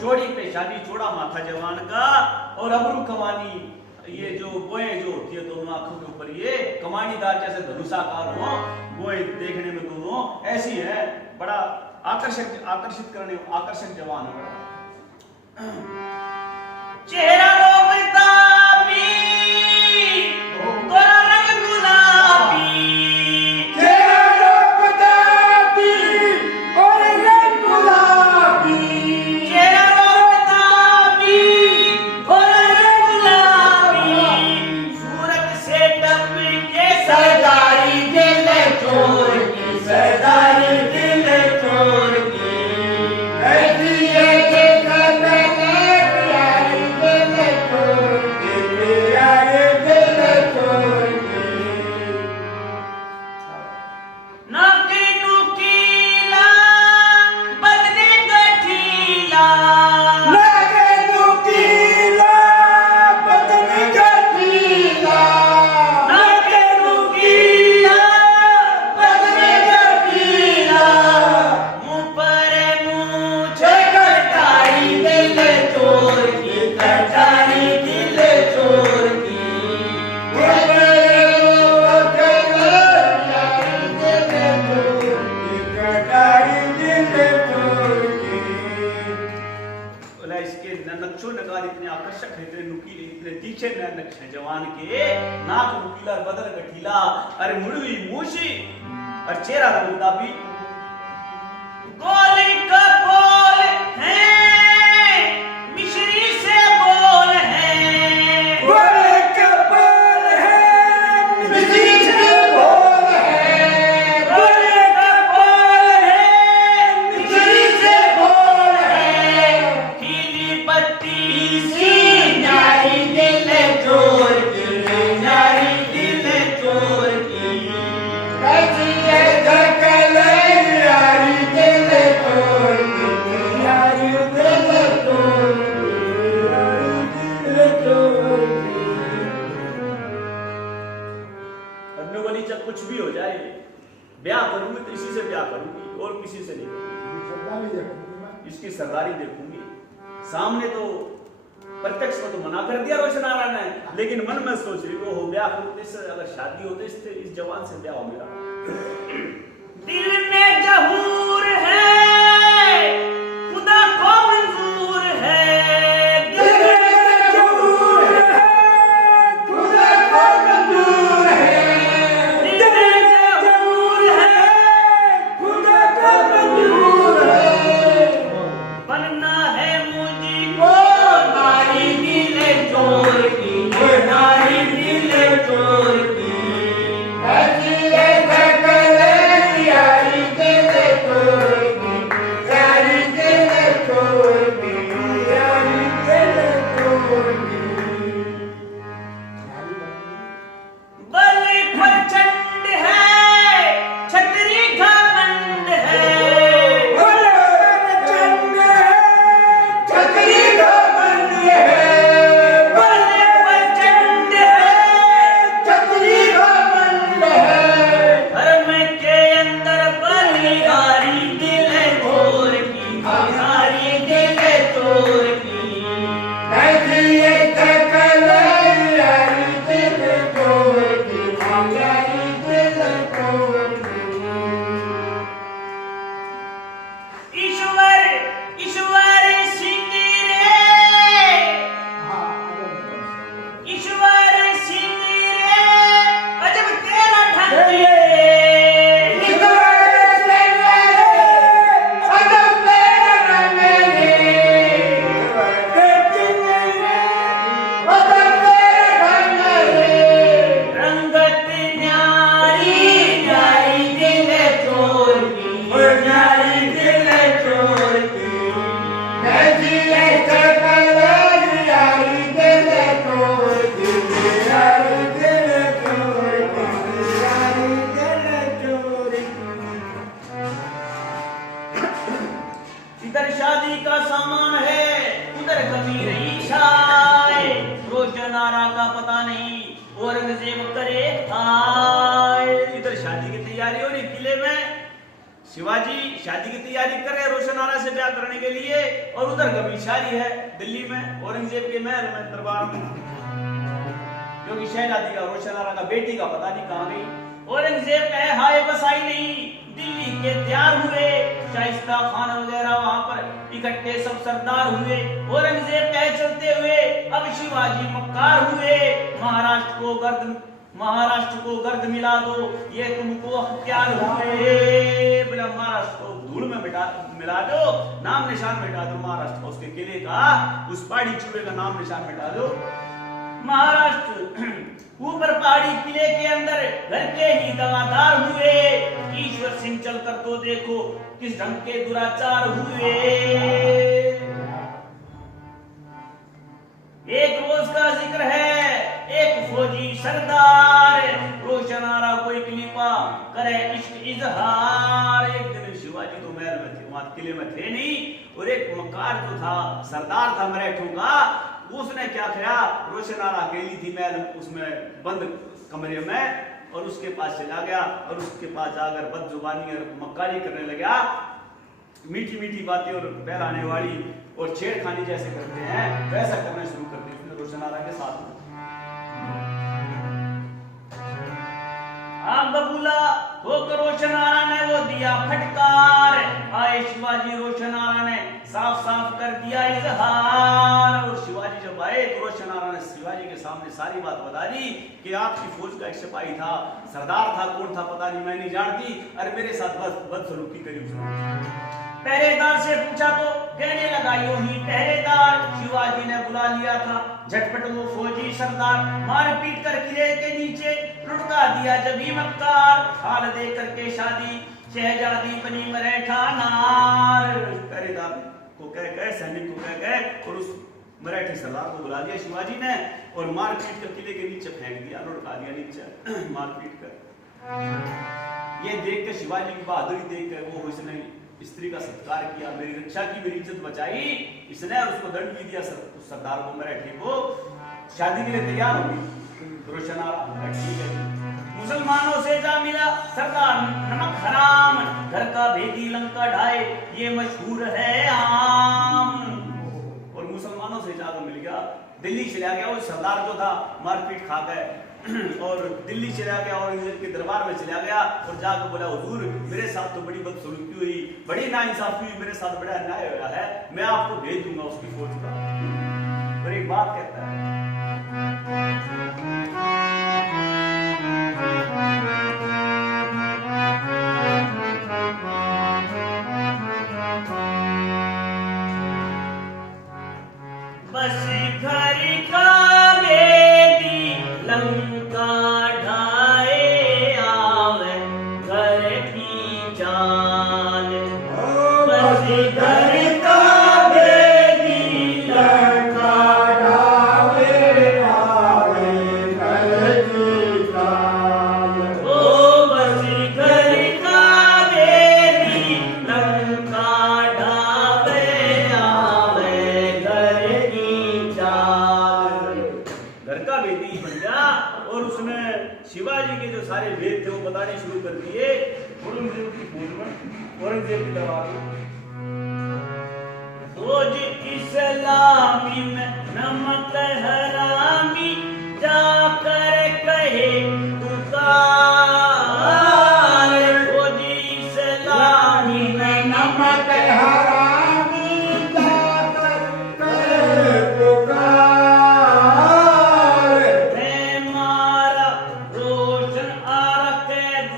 चौड़ी पेशानी, चौड़ा माथा जवान का, और अबरू कमानी, ये जो बोए जो होती है दोनों आंखों के ऊपर, ये कमानीदार जैसे धनुषाकार हो, बोए देखने में दोनों ऐसी है, बड़ा आकर्षित करने आकर्षक जवान है। चेहरा रोबता भी गोरा रंग गुलाबी, चेहरा रोबता भी और रंग गुलाबी, चेहरा रोबता भी और रंग गुलाबी, सूरत से टपके सरदारी दिल चोर की, सरदारी दिल चोर की, ऐसी ये देखा मैंने प्यारी दिल चोर की, प्यारी दिल चोर की। नाके नुकीला बदने गठीला, नाके नुकीला बदन गठीला, नाके नुकीला बदन गठीला, मुंह पर मूछ छे कटारी दिल चोर की, कटारी दिल चोर की। बोला इसके नक्शो नगार इतने आकर्षक है, इतने नुकीले, इतने तीखे नक्श है जवान के, नाक नुकीला और बदन गठीला, अरे मुड़ी मूछी और चेहरा गुलाबी, गोली का बोल है मिश्री से बोल है, गोले का बोल है, मिश्री से बोल है, गोले का बोल है, मिश्री से बोल है। खिली बत्ती सी न्यारी दिल चोर की, न्यारी दिल चोर की, कैसी है धड़कन यारी दिल चोर की, यारी दिल चोर की, यारी दिल चोर की। हमने बोली जब कुछ भी हो जाए ब्याह करूंगी तो इसी से ब्याह करूंगी और किसी से नहीं करूंगी, इसकी सरदारी देखूंगी। सामने तो प्रत्यक्ष को तो मना कर दिया रोशन नारायण ने, लेकिन मन में सोच रही हो ब्याह करूं तो इससे अगर शादी हो तो इस जवान से ब्याह हो मेरा। दिल में जहूर है खुदा को मंजूर है, दिल में जहूर है खुदा को मंजूर है, दिल में जहूर है खुदा को मंजूर है। बनना है मुझको वो नारी दिल चोर की, वो नारी दिल चोर की, ऐसी है धड़कन यारी दिल चोर की, यारी दिल चोर की, यारी दिल चोर की। बलि प्रचंड है छतरी घमंड है, बोलो प्रचंड है, छतरी घमंड है, बलि प्रचंड है छतरी घमंड है। धर्म के अंदर बलिहारी दिल चोर की, बलिहारी दिल चोर की। कैसी है धड़कन यारी दिल चोर की, यारी दिल चोर की। ईश्वर ईश्वर सिंह रे, ईश्वर सिंह रे, अजब तेरा ढंग रे। रंगत न्यारी न्यारी दिल चोर की, न्यारी दिल चोर की। इधर शादी का सामान है, उधर कमी रही छाए, रोशनारा का पता नहीं औरंगजेब करे हाय। इधर शादी की तैयारी हो रही किले में, शिवाजी शादी की तैयारी कर रहे रोशनारा से ब्याह करने के लिए, और उधर कभी शादी है दिल्ली में औरंगजेब के महल में दरबार में, क्योंकि शहजादी का रोशनारा का बेटी का पता नहीं कहां गई। औरंगजेब कहे हाय बस आई नहीं, दिल्ली के तैयार हुए, शाइस्ता खान वगैरह वहां पर इकट्ठे सब सरदार हुए। औरंगजेब कह चलते हुए अब शिवाजी मक्कार हुए, महाराष्ट्र को गर्द मिला दो, ये तुमको हथियार हुए। बोला महाराष्ट्र को धूल में मिला दो, नाम निशान मिटा दो महाराष्ट्र का, उसके किले का, उस पहाड़ी चूहे का नाम निशान मिटा दो। महाराष्ट्र ऊपर पहाड़ी किले के अंदर घर के ही दवादार हुए। ईश्वर सिंह चलकर तो देखो किस ढंग के दुराचार हुए। एक रोज का जिक्र है, एक फौजी सरदार रोशन आरा कोई क्लिपा करे इश्क इजहार। एक दिन शिवाजी तो महल में थे, वहां किले में थे नहीं, और एक मक्कार जो था सरदार था मराठों का, उसने क्या किया, रोशन आरा अकेली थी महल उसमें बंद कमरे में, और उसके पास चला गया और उसके पास जाकर बदजुबानी और मक्कारी करने लगा, मीठी मीठी बातें और बहलाने वाली और छेड़खानी जैसे करते हैं वैसा करना शुरू कर दिया उसने रोशन आरा के साथ में। आग बबूला होकर रोशन आरा ने वो दिया फटकार, आए शिवाजी रोशन आरा ने साफ साफ कर दिया इजहार। और शिवाजी जब आए तो रोशन आरा ने शिवाजी के सामने सारी बात बता दी कि आपकी फौज का एक सिपाही था, सरदार था, कौन था पता नहीं, मैं नहीं जानती, अरे मेरे साथ बदसलूकी करी उसने। पहरेदार से पूछा तो कहने लगा यूं ही पहरेदार शिवाजी ने बुला लिया था। झटपट वो फौजी सरदार मार पीट कर किले के नीचे लुढ़का दिया जबी मक्कार। हाल दे करके शादी शहजादी बनी मराठा नार। पहरेदार को कह सैनिक को कह और उस मराठी सरदार को बुला लिया शिवाजी ने और मार पीट कर किले के नीचे फेंक दिया, लुढ़का दिया नीचे मार पीट कर। ये देख कर शिवाजी की बहादुरी देख कर वो उसने स्त्री का सत्कार किया, मेरी रक्षा की, मेरी इज्जत बचाई इसने, और उसको दंड भी दिया सरदार को मराठी को। शादी के लिए तैयार हो गई रोशन आरा, ठीक है। मुसलमानों से जा मिला सरदार नमक हराम, घर का भेदी लंका ढाए ये मशहूर है आम। और मुसलमानों से जाकर मिल गया, दिल्ली चला गया वो सरदार जो था मारपीट खा गए और दिल्ली चला गया और के दरबार में चला गया और जाकर बोला हुजूर मेरे साथ तो बड़ी बदसलूकी हुई, बड़ी नाइंसाफी हुई, मेरे साथ बड़ा अन्याय हुआ है, मैं आपको भेज दूंगा उसकी फौज का। और एक बात कहता है बस घर का बेदी लंका ढाए आवे घर की चाल। बस घर का बेदी लंका ढाए आवे घर की चाल। ओ बस घर का बेदी लंका ढाए आवे घर की चाल। घर का बेदी बन गया और उसने शिवाजी के जो सारे वेद थे वो बताने शुरू कर दिए औरंगजेब की फौज में, औरंगजेब की दरबार में। फौज इस्लामी में नमक हरामी जाकर कहे पुकार। फौज इस्लामी में नमक हरामी जाकर कहे पुकार। मैं मारा रोशन आरा कैद,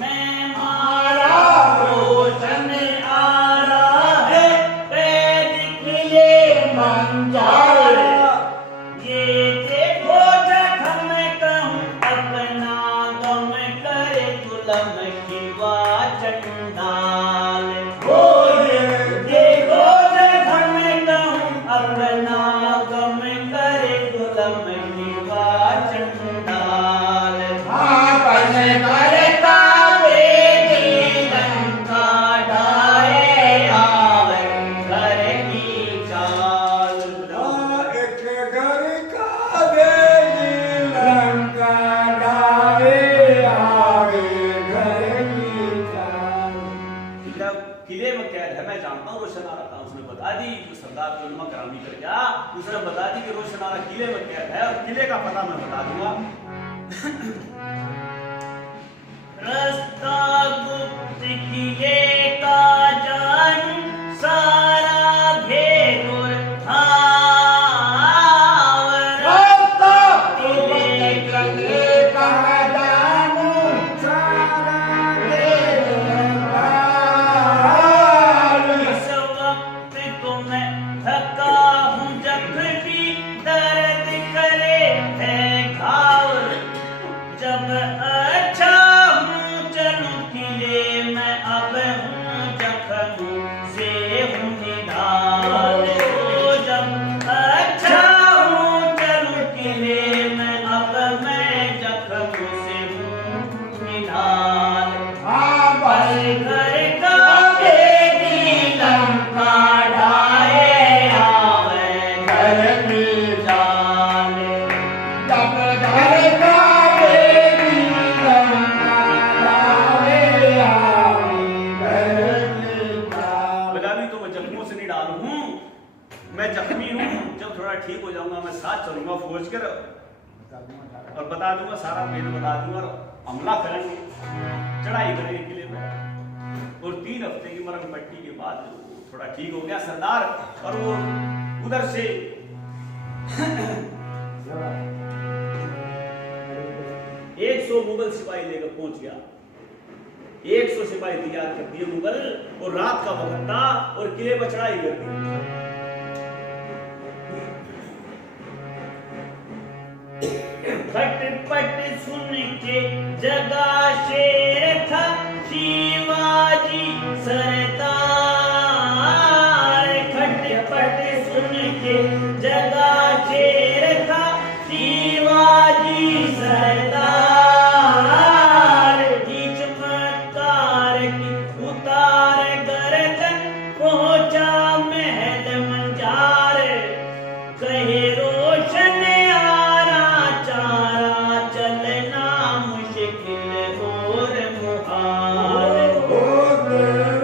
मैं मारा रोशन आरा है कैद किले मंजार। ये देखो जखम कहूँ अपना गम करे तुलम शिवा चंडाल। देखो जखम कहूँ अपना गम करे तुलम शिवा चंडाल। आपने करता बेदी लंका ढाए आवे घर की चाल। एक घर का बेदी लंका ढाए आवे घर की चाल। किले में कैद है, मैं जानता हूँ रोशन आरा था, उसने बता दी जो सरदार जो नमक हरामी कर गया, उसने बता दी कि रोशन आरा किले में कैद है और किले का पता मैं बता दूंगा। रास्ता गुप्त किए का जानू सारा भेद और ठावर रास्ता किए का जानू सारा इस वक्त तो मैं थका हूँ जख्मी दर्द करे है घाव जब अच्छा हूँ चलूं किले मैं अब हूँ जख्म से हूँ निढाल जब अच्छा हूँ चलूं किले मैं अब मैं जख्म से हूँ निढाल हाँ भाई घर का बेटी लंका ढाए आवे घर में जाने जब घर का बेटी लंका लावे आवे घर में जावे। गुलाबी तो मैं जख्मों से नहीं डाल हूँ मैं जख्मी हूँ जब थोड़ा ठीक हो जाऊंगा मैं साथ चलूंगा फौज कर और बता दूंगा सारा भेद बता दूंगा और हमला करेंगे चढ़ाई करेंगे किले पे और 3 हफ्ते की मरहम पट्टी के बाद वो थोड़ा ठीक हो गया सरदार और वो उधर से 100 मुगल सिपाही लेकर पहुंच गया 100 सिपाही तैयार कर दिए मुगल और रात का वक्त था और किले पर चढ़ाई कर दी खटपट सुन के जगा शेर था शिवाजी सरदार खटपट सुन के जगा शेर था शिवाजी सरदार बीच मकार की उतार गर्दन पहुंचा महल मंजार कहे रोशन आरा चारा चलना मुश्किल और मुहाल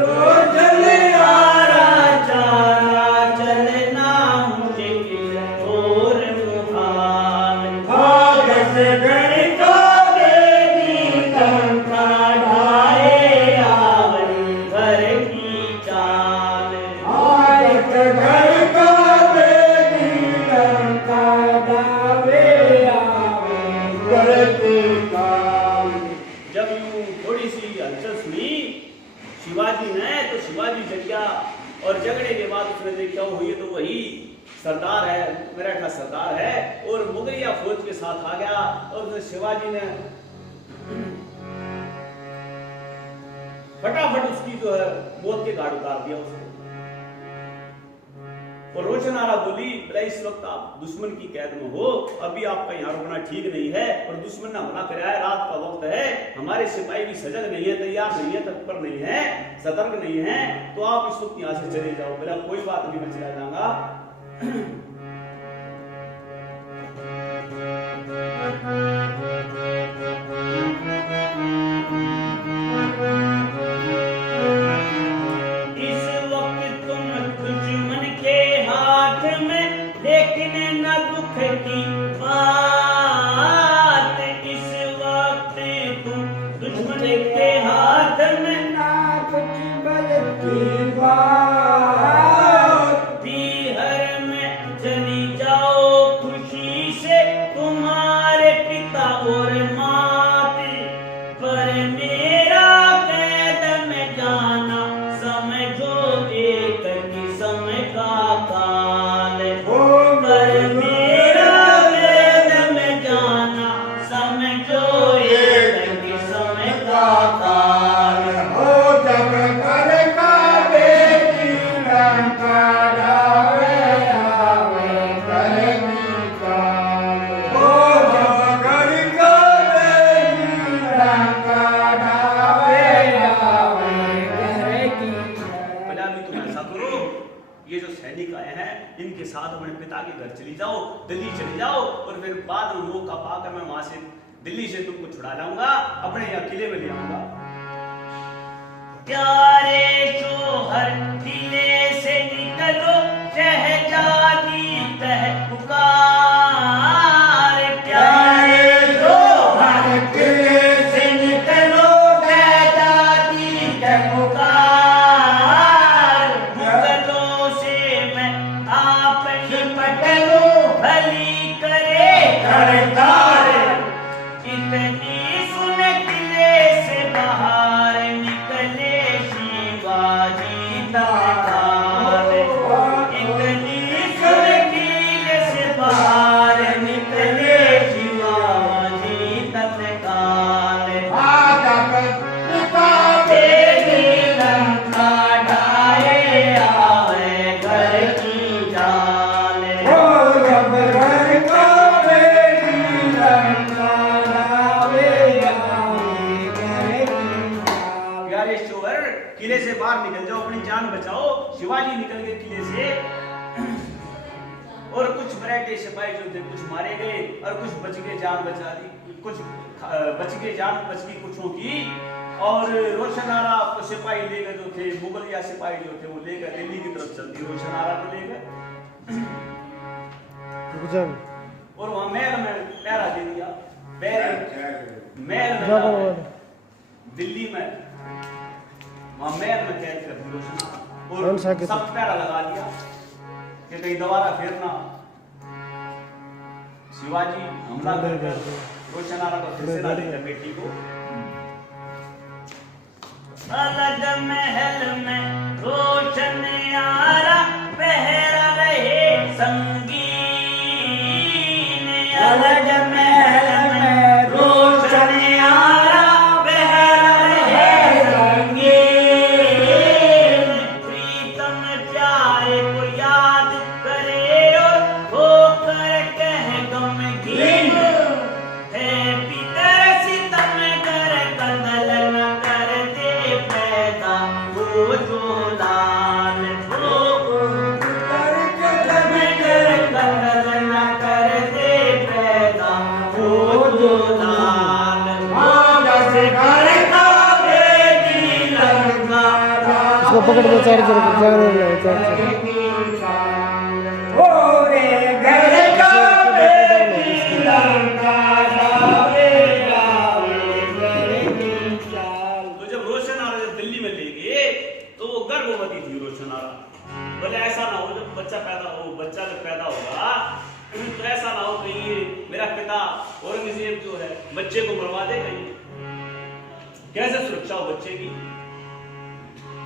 रोशन आरा चारा चलना मुश्किल और मुहाल भागस घर का बेटी लंका ढाए आवे घर की चाल भारत घर का बेटी लंका ढावे आवे घर के काम। जब यूं थोड़ी सी हलचल सुनी शिवाजी ने तो शिवाजी जग गया और जगने के बाद उसने देखा वो ये तो वही सरदार है मराठा सरदार है और मुगलिया फौज के साथ आ गया और उसने शिवाजी ने फटाफट उसकी जो है मौत के घाट उतार दिया उसको और रोशन आरा बोली बोला इस वक्त आप दुश्मन की कैद में हो अभी आपका यहाँ रुकना ठीक नहीं है और दुश्मन ने हमला कराया है रात का वक्त है हमारे सिपाही भी सजग नहीं है तैयार नहीं है तत्पर नहीं है सतर्क नहीं है तो आप इस वक्त यहाँ से चले जाओ बोला कोई बात नहीं मैं चला जाऊंगा इस वक्त तुम दुश्मन के हाथ में लेकिन न दुख की बात इस वक्त तुम दुश्मन के हाथ में ना कुछ बल की बात बिहर में चली जाओ खुशी से तुम्हारे पिता और माते पर मेरा कैद में जाना समझो एक किस्म का काल पर मेरा कैद में जाना समझो एक किस्म का काल हो जब घर का बेटी लंका ढावे आवे घर की काम। हो जब घर का बेटी लंका ढावे आवे घर की काम। बोला अभी तुम ऐसा करो ये जो सैनिक आए हैं इनके साथ अपने पिता के घर चली जाओ दिल्ली चली जाओ और फिर बाद में मौका पाकर मैं वहां से दिल्ली से तुमको छुड़ा लाऊंगा अपने यहाँ किले में ले आऊंगा प्यारे शोहर किले से निकलो शहजादी कह पुकार प्यारे शोहर किले से निकलो शिवाजी निकल गए किले से और कुछ मराठे सिपाही जो थे कुछ मारे गए और कुछ बच गए, जान बचा दी, कुछ बच गए, जान बच गई कुछों की। और रोशनारा को सिपाही ले गए जो थे, मुगलिया सिपाही जो थे वो ले गए दिल्ली की तरफ चलती रोशनारा को ले गए और वहां महल में पहरा दे दिया। महल में दिल्ली में वहां महल में कैद कर दी रोशनारा और सब पहरा लगा दिया कि कहीं दोबारा फिर ना शिवाजी हमला कर रोशनारा को फिर से ना ले जाए बेटी को। अलग महल में रोशनारा पहरा रहे संगीन, अलग महल में रोशनारा पहरा रहे संगीन। प्रीतम प्यारे को याद करे और होकर कह गमगीन, है पितर सितम कर कतल न कर दे पैदा वो जो लाल हो कर कतल न कर दे पैदा वो जो लाल जैसे घर का बेटी लड़का इसको पकड़ दो चार्जर हो रे घर का बेटी लड़का तो जब रोशनारा जब दिल्ली में ले गए तो वो गर्भवती थी रोशनारा। बोले ऐसा ना हो जब बच्चा जब पैदा होगा तो ऐसा ना हो कहीं मेरा पिता औरंगजेब जो है बच्चे को मरवा दे, कहीं कैसे सुरक्षा हो बच्चे की।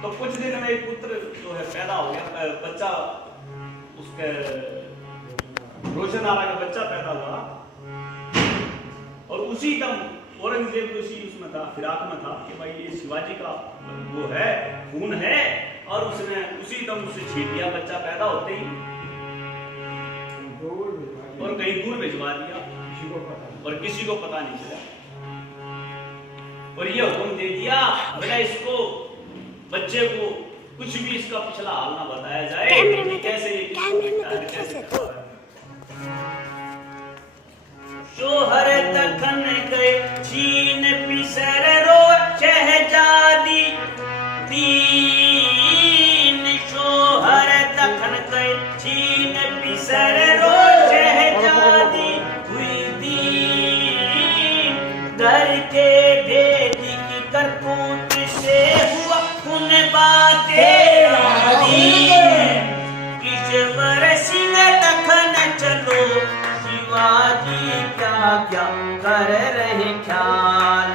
तो कुछ दिन में एक पुत्र जो है पैदा हो गया, बच्चा उसके रोशनारा का बच्चा पैदा हुआ और उसी दम औरंगजेब ऋषि उसमें था, फिराक में था कि भाई ये शिवाजी का वो है खून है और उसने उसी दम उसे छीन लिया बच्चा पैदा होते ही और कहीं दूर भिजवा दिया और किसी को पता नहीं चला। और ये हुक्म दे दिया बेटा इसको बच्चे को कुछ भी इसका पिछला हाल ना बताया जाए, कैसे ये शोहर दखन गए चीन पिसर रो शहजादी तीन, शोहर दखन गए चीन पिसर रो शहजादी हुई दीन, घर के भेदी की करतूत से हुआ उन बातें ईश्वर सिंह दखन चलो शिवाजी क्या कर रहे ख्याल,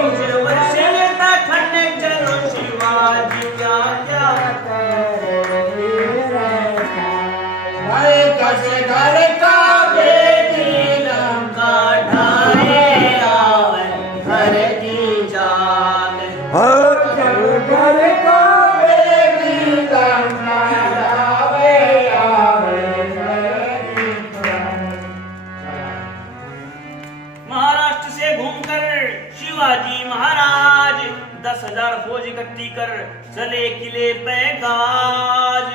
ईश्वर सिंह दखन चलो शिवाजी क्या कर रहे ख्याल। कैसे घर का बेटी लंका ढाए आवे घर की जाल, घर का बेटी लंका ढाए आवे महाराष्ट्र से घूमकर शिवाजी महाराज 10,000 फौज इकट्ठी कर चले किले पे गाज,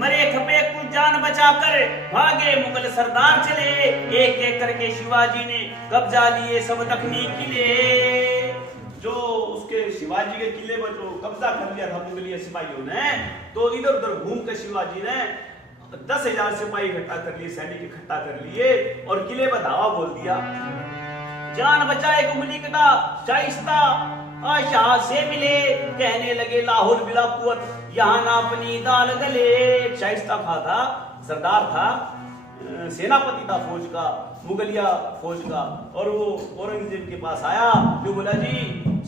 मरे खपे कुछ जान बचाकर भागे मुगल सरदार चले, एक एक करके शिवाजी ने कब्जा लिए सब दखनी किले। जो उसके शिवाजी के किले पर जो कब्जा कर लिया था मुगलिया सिपाहियों ने, तो इधर उधर घूम कर शिवाजी ने 10,000 सिपाही इकट्ठा कर लिए, सैनिक इकट्ठा कर लिए और किले पर धावा बोल दिया। जान बचाए कुमली कटा शाइस्ता शाह से मिले, कहने लगे लाहौर बिला कुवत यहाँ ना अपनी दाल गले। शाइस्ता खां था, सरदार था, सेनापति था फौज का, मुगलिया फौज का, और वो औरंगजेब के पास आया जो बोला जी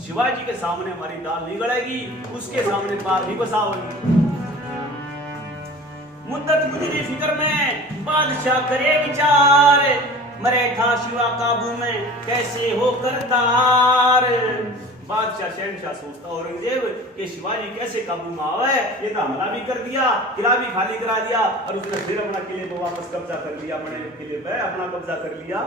शिवाजी के सामने हमारी दाल नहीं गड़ेगी, उसके सामने पार नहीं बसाओगी। मुद्दत गुजरी फिक्र में बादशाह करे विचार, मरे था शिवा काबू में कैसे हो करतार। बादशाह शहनशाह सोचता औरंगजेब कि शिवाजी कैसे काबू में आवे, ये तो हमला भी कर दिया, किला भी खाली करा दिया और उसने फिर अपना किले को वापस कब्जा कर लिया, बड़े किले पे अपना कब्जा कर लिया।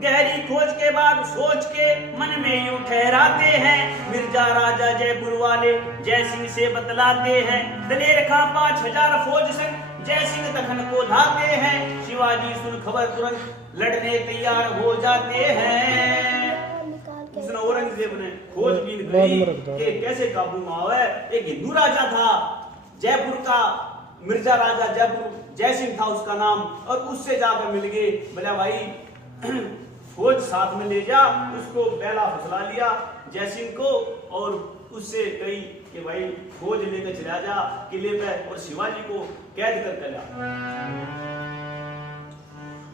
गहरी खोज के बाद सोच के मन में यूं ठहराते हैं। मिर्जा राजा जयपुर वाले जय सिंह से बतलाते हैं। दलेर खां 5000 फौज संग जय सिंह दखन को धाते हैं। शिवाजी सुन खबर तुरंत लड़ने तैयार हो जाते हैं। उसने औरंगजेब ने खोजबीन करी कि कैसे काबू में आवे। एक हिंदू राजा था जयपुर का, मिर्जा राजा जयपुर जय सिंह था उसका नाम, और उससे जाकर मिल गए। बोला भाई फौज साथ में ले जा। उसको पहला फसला लिया जय सिंह को, और उससे कही कि भाई फौज लेकर चला जा किले पे और शिवाजी को कैद कर ला।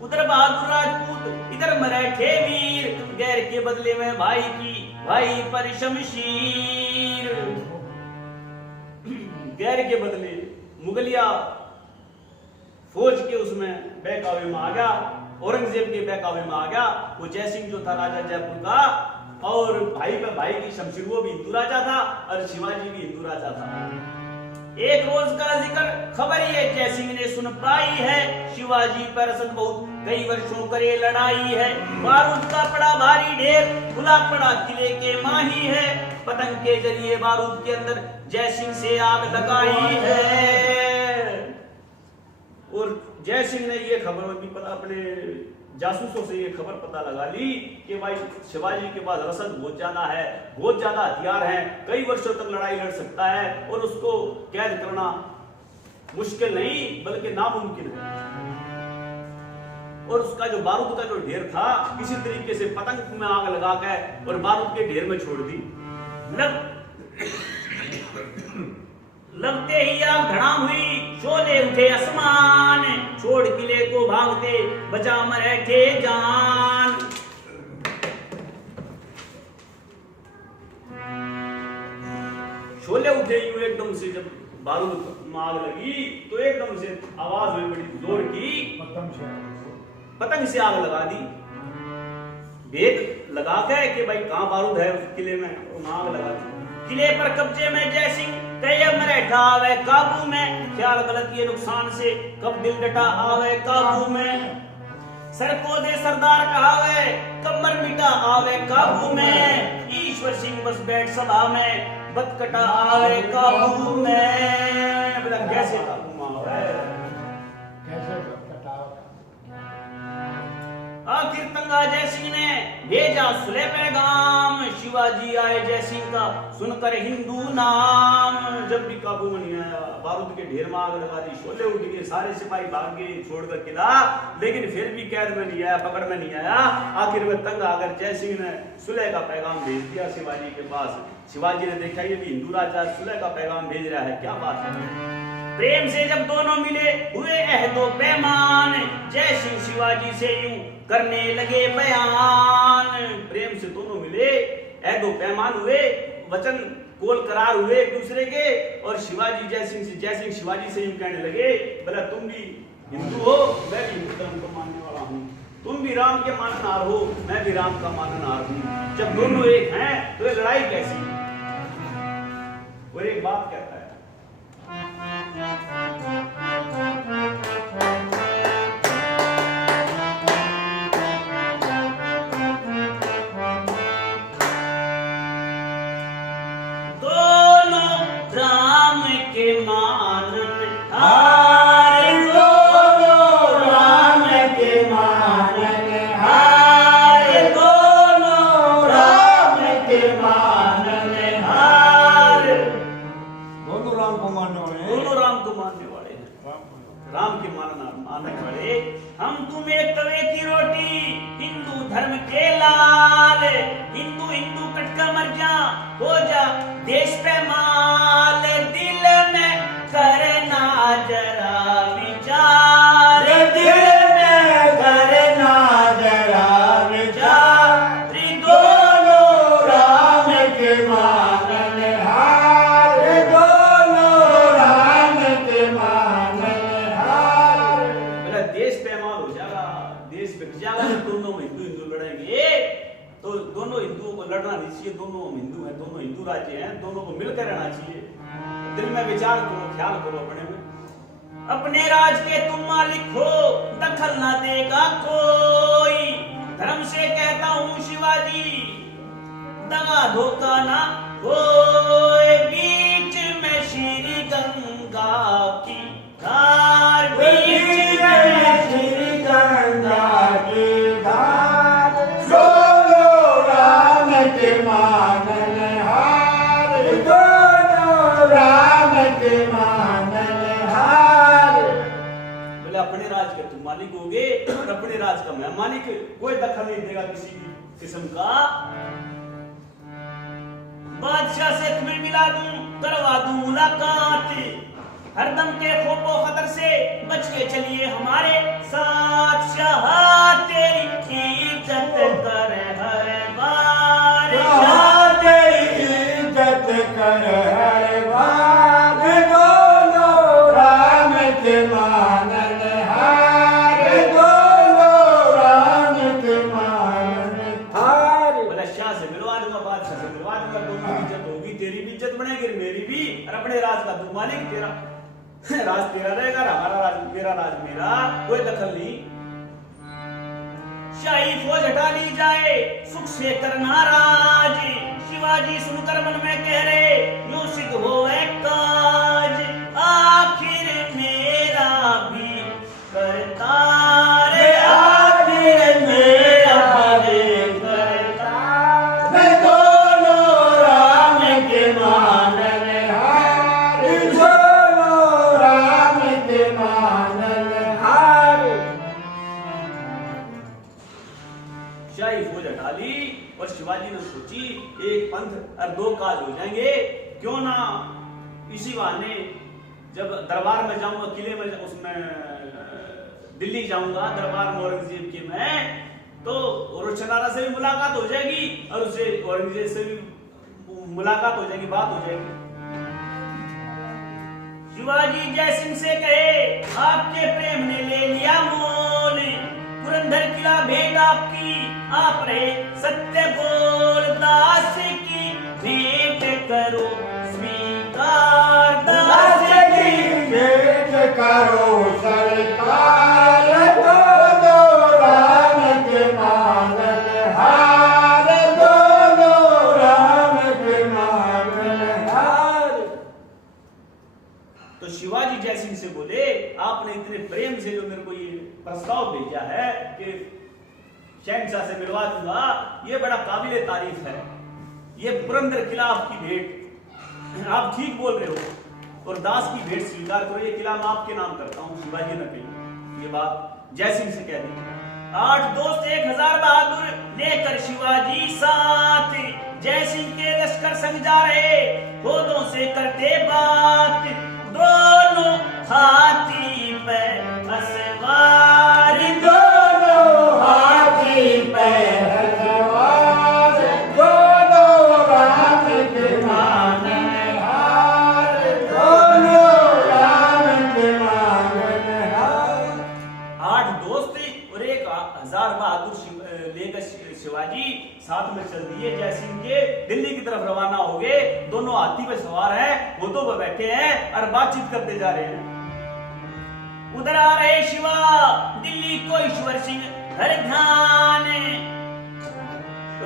उधर बहादुर राजपूत इधर मराठे वीर, गैर के बदले में भाई की भाई पर शमशीर। गैर के बदले मुगलिया फौज के उसमें बहकावे में आ गया, औरंगजेब के बहकावे में आ गया। वो जय सिंह जो था राजा जयपुर का, और भाई पे भाई की शमशीर, वो भी हिंदू राजा था और शिवाजी भी हिंदू राजा था। एक रोज का जिक्र खबर ये जय सिंह ने सुन पाई है। शिवाजी पर असद बहुत कई वर्षों करे लड़ाई है। बारूद का पड़ा भारी ढेर, खुला पड़ा किले के माही है। पतंग के जरिए बारूद के अंदर जय सिंह से आग लगाई है। और जय सिंह ने ये खबर अपने जासूसों से ये खबर पता लगा ली कि भाई शिवाजी के पास रसद बहुत ज्यादा है, बहुत ज्यादा हथियार हैं, कई वर्षों तक लड़ाई लड़ सकता है और उसको कैद करना मुश्किल नहीं बल्कि नामुमकिन है। और उसका जो बारूद का जो ढेर था किसी तरीके से पतंग में आग लगा के और बारूद के ढेर में छोड़ दी। लगते ही आग धड़ाम हुई, शोले उठे आसमान, छोड़ किले को भागते बचा मराठे जान। शोले उठे यूं एकदम से, जब बारूद में आग लगी तो एकदम से आवाज हुई बड़ी जोर की, पतंग से आग लगा दी। भेद लगा के कि भाई कहां बारूद है उस किले में, आग लगा दी। किले पर कब्जे में जय सिंह कई मराठा आवे काबू में। ख्याल गलत ये नुकसान से कब दिल डटा आवे काबू में। सर को दे सरदार कहावे कब मर मिटा आवे काबू में। ईश्वर सिंह बस बैठ सभा में बतकटा आवे काबू में। बोला कैसे काबू में आवे, कैसे बतकटा। आखिर तंगा जय सिंह ने भेजा सुले पैगाम। शिवाजी आए जय सिंह का सुनकर हिंदू नाम। जब भी काबू में नहीं आया, बारूद के ढेर में आग लगा दी, शोले उठ गए, सारे सिपाही भाग गए छोड़कर किला, लेकिन फिर भी कैद में नहीं आया, पकड़ में नहीं आया। आखिर में तंग आकर जय सिंह ने सुलह का पैगाम भेज दिया शिवाजी के पास। शिवाजी ने देखा ये भी हिंदू राजा सुलह का पैगाम भेज रहा है, क्या बात है। प्रेम से जब दोनों मिले हुए अहदो पैमान। जय सिंह शिवाजी से यूं करने लगे बयान। प्रेम से दोनों मिले, अहदो पैमान हुए, वचन कोल करार हुए एक दूसरे के। और शिवाजी जय सिंह शिवाजी से यूं कहने लगे, बोला तुम भी हिंदू हो, मैं भी हिंदू धर्म को मानने वाला हूँ। तुम भी राम के माननहार हो, मैं भी राम का माननहार हूँ। जब दोनों एक हैं तो ये लड़ाई कैसी। और एक बात कहता है, दोनों राम के माननहार, दोनों राम के माननहार, दोनों राम के माननहार। दोनों राम को मानने वाले हैं, दोनों राम को मानने वाले हैं, राम के मानने वाले। हम तुम्हें तवे की रोटी, हिंदू धर्म के लाल। हिंदू हिंदू कटका मर जा, हो जा देश पे माल। दिल में करना जरा विचार, दिल में करना जरा विचार। दोनों राम के माननहार, दोनों राम के माननहार। मेरा देश पैमाल हो जाएगा, देश बिक जाएगा। दोनों हिंदू हिंदू लड़ेंगे तो दोनों हिंदुओं को लड़ना नहीं चाहिए। दोनों हिंदू हैं, दोनों हिंदू राज्य हैं, दोनों को मिलकर रहना चाहिए। दिल में विचार करो, ख्याल करो अपने में। अपने राज के तुम मालिक हो, दखल ना देगा कोई। धर्म से कहता हूँ शिवाजी, दगा धोखा ना होए, बीच में श्री गंगा की धार, बीच में श्री गंगा की धार, दोनों राम के माननहार, दोनों राम के माननहार। बोले अपने राज के तुम मालिक होगे और अपने राज का मैं मालिक, कोई दखल नहीं देगा किसी भी किस्म का। बादशाह से तुम्हें मिला दूं, करवा दूं मुलाकात, हरदम के खौफो खतर से बच के चलिए हमारे साथ। शाह तेरी इज्जत कर हर बार, शाह तेरी इज्जत कर हर बार, दोनों राम के माननहार, दोनों राम के माननहार। बोला शाह से मिलवा दूंगा, बादशाह से मिलवा दूंगा, दोनों की इज्जत होगी, तेरी भी इज्जत बनेगी मेरी भी, और अपने राज का तू मालिक, तेरा राज तेरा रहेगा, हमारा राज मेरा, राज मेरा, कोई दखल नहीं। शाही फौज हटा ली जाए, सुख से करना राज, शिवाजी सुनकर मन में कह रहे यूं सिद्ध होए काज, आखिर मेरा भी करतार, आखिर मेरा भी करतार, दोनों राम के माननहार, दोनों राम के माननहार। शाही फौज हटा ली और शिवाजी ने सोची एक पंथ और दो काज हो जाएंगे, क्यों ना इसी बहाने जब दरबार में जाऊंगा, किले में उसमें दिल्ली जाऊंगा दरबार में औरंगजेब के मैं, तो रोशनारा से भी मुलाकात हो जाएगी और उसे औरंगजेब से भी मुलाकात हो जाएगी, बात हो जाएगी। शिवाजी जयसिंह से कहे आपके प्रेम ने ले लिया मोल, पुरंदर किला भेंट आपकी, आप रहे सत्य बोल, दास की भेंट करो स्वीकार, दास की भेंट करो सरकार, दोनों राम के माननहार, दोनों राम के माननहार। तो शिवाजी जयसिंह से बोले आपने इतने प्रेम से जो मेरे को ये प्रस्ताव भेजा है कि शहनशाह से मिलवा दूंगा, ये बड़ा काबिले तारीफ है, ये पुरंदर किला आपकी भेंट, आप ठीक बोल रहे हो और दास की भेंट स्वीकार करो, ये किला मैं आपके नाम करता हूँ। शिवाजी ने कही ये बात जयसिंह से कह दी। 8 दोस्त 1000 बहादुर लेकर शिवाजी साथ, जयसिंह के लश्कर संग जा रहे, होदों से करते बात, दोनों हाथी पे असवार, दोनों हाथी पे सवार, दोनों राम के माननहार, दोनों राम के माननहार। 8 दोस्त और 1000 बहादुर लेकर शिवाजी साथ में चल दिए जयसिंह के, दिल्ली की तरफ रवाना हो गए। दोनों हाथी पे सवार हैं, वो तो बैठे हैं और बातचीत करते जा रहे हैं। उधर आ रहे शिवा, दिल्ली को ईश्वर सिंह हर ध्यान,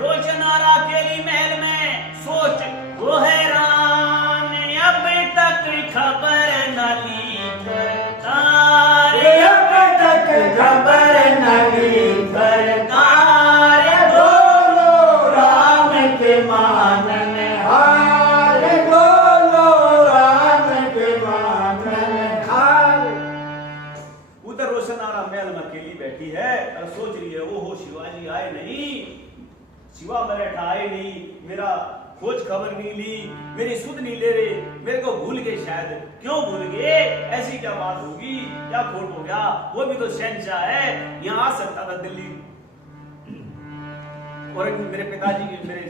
रोशनारा केली महल में सोच वो हैरान, अब तक खबर न ली सरकार, अब तक खबर न ली सरकार, दोनों राम के माननहार, दोनों राम के माननहार। उधर रोशनारा महल में अकेली बैठी है और सोच रही है ओहो शिवाजी आए नहीं, शिवा मराठा आए नहीं, मेरा खोज खबर नहीं ली, मेरी सुध नहीं ले रहे, मेरे को भूल गए, शायद क्यों भूल गए, ऐसी क्या बात होगी, क्या खोट हो गया, वो भी तो शहनशाह है, यहाँ आ सकता था दिल्ली। और मेरे पिताजी के, मेरे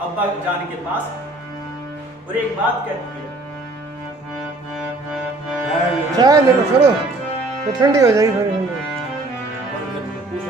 अब्बा जान के पास, और एक बात कहती है, चाय ले लो, चलो, ये ठंडी हो जाएगी थोड़ी।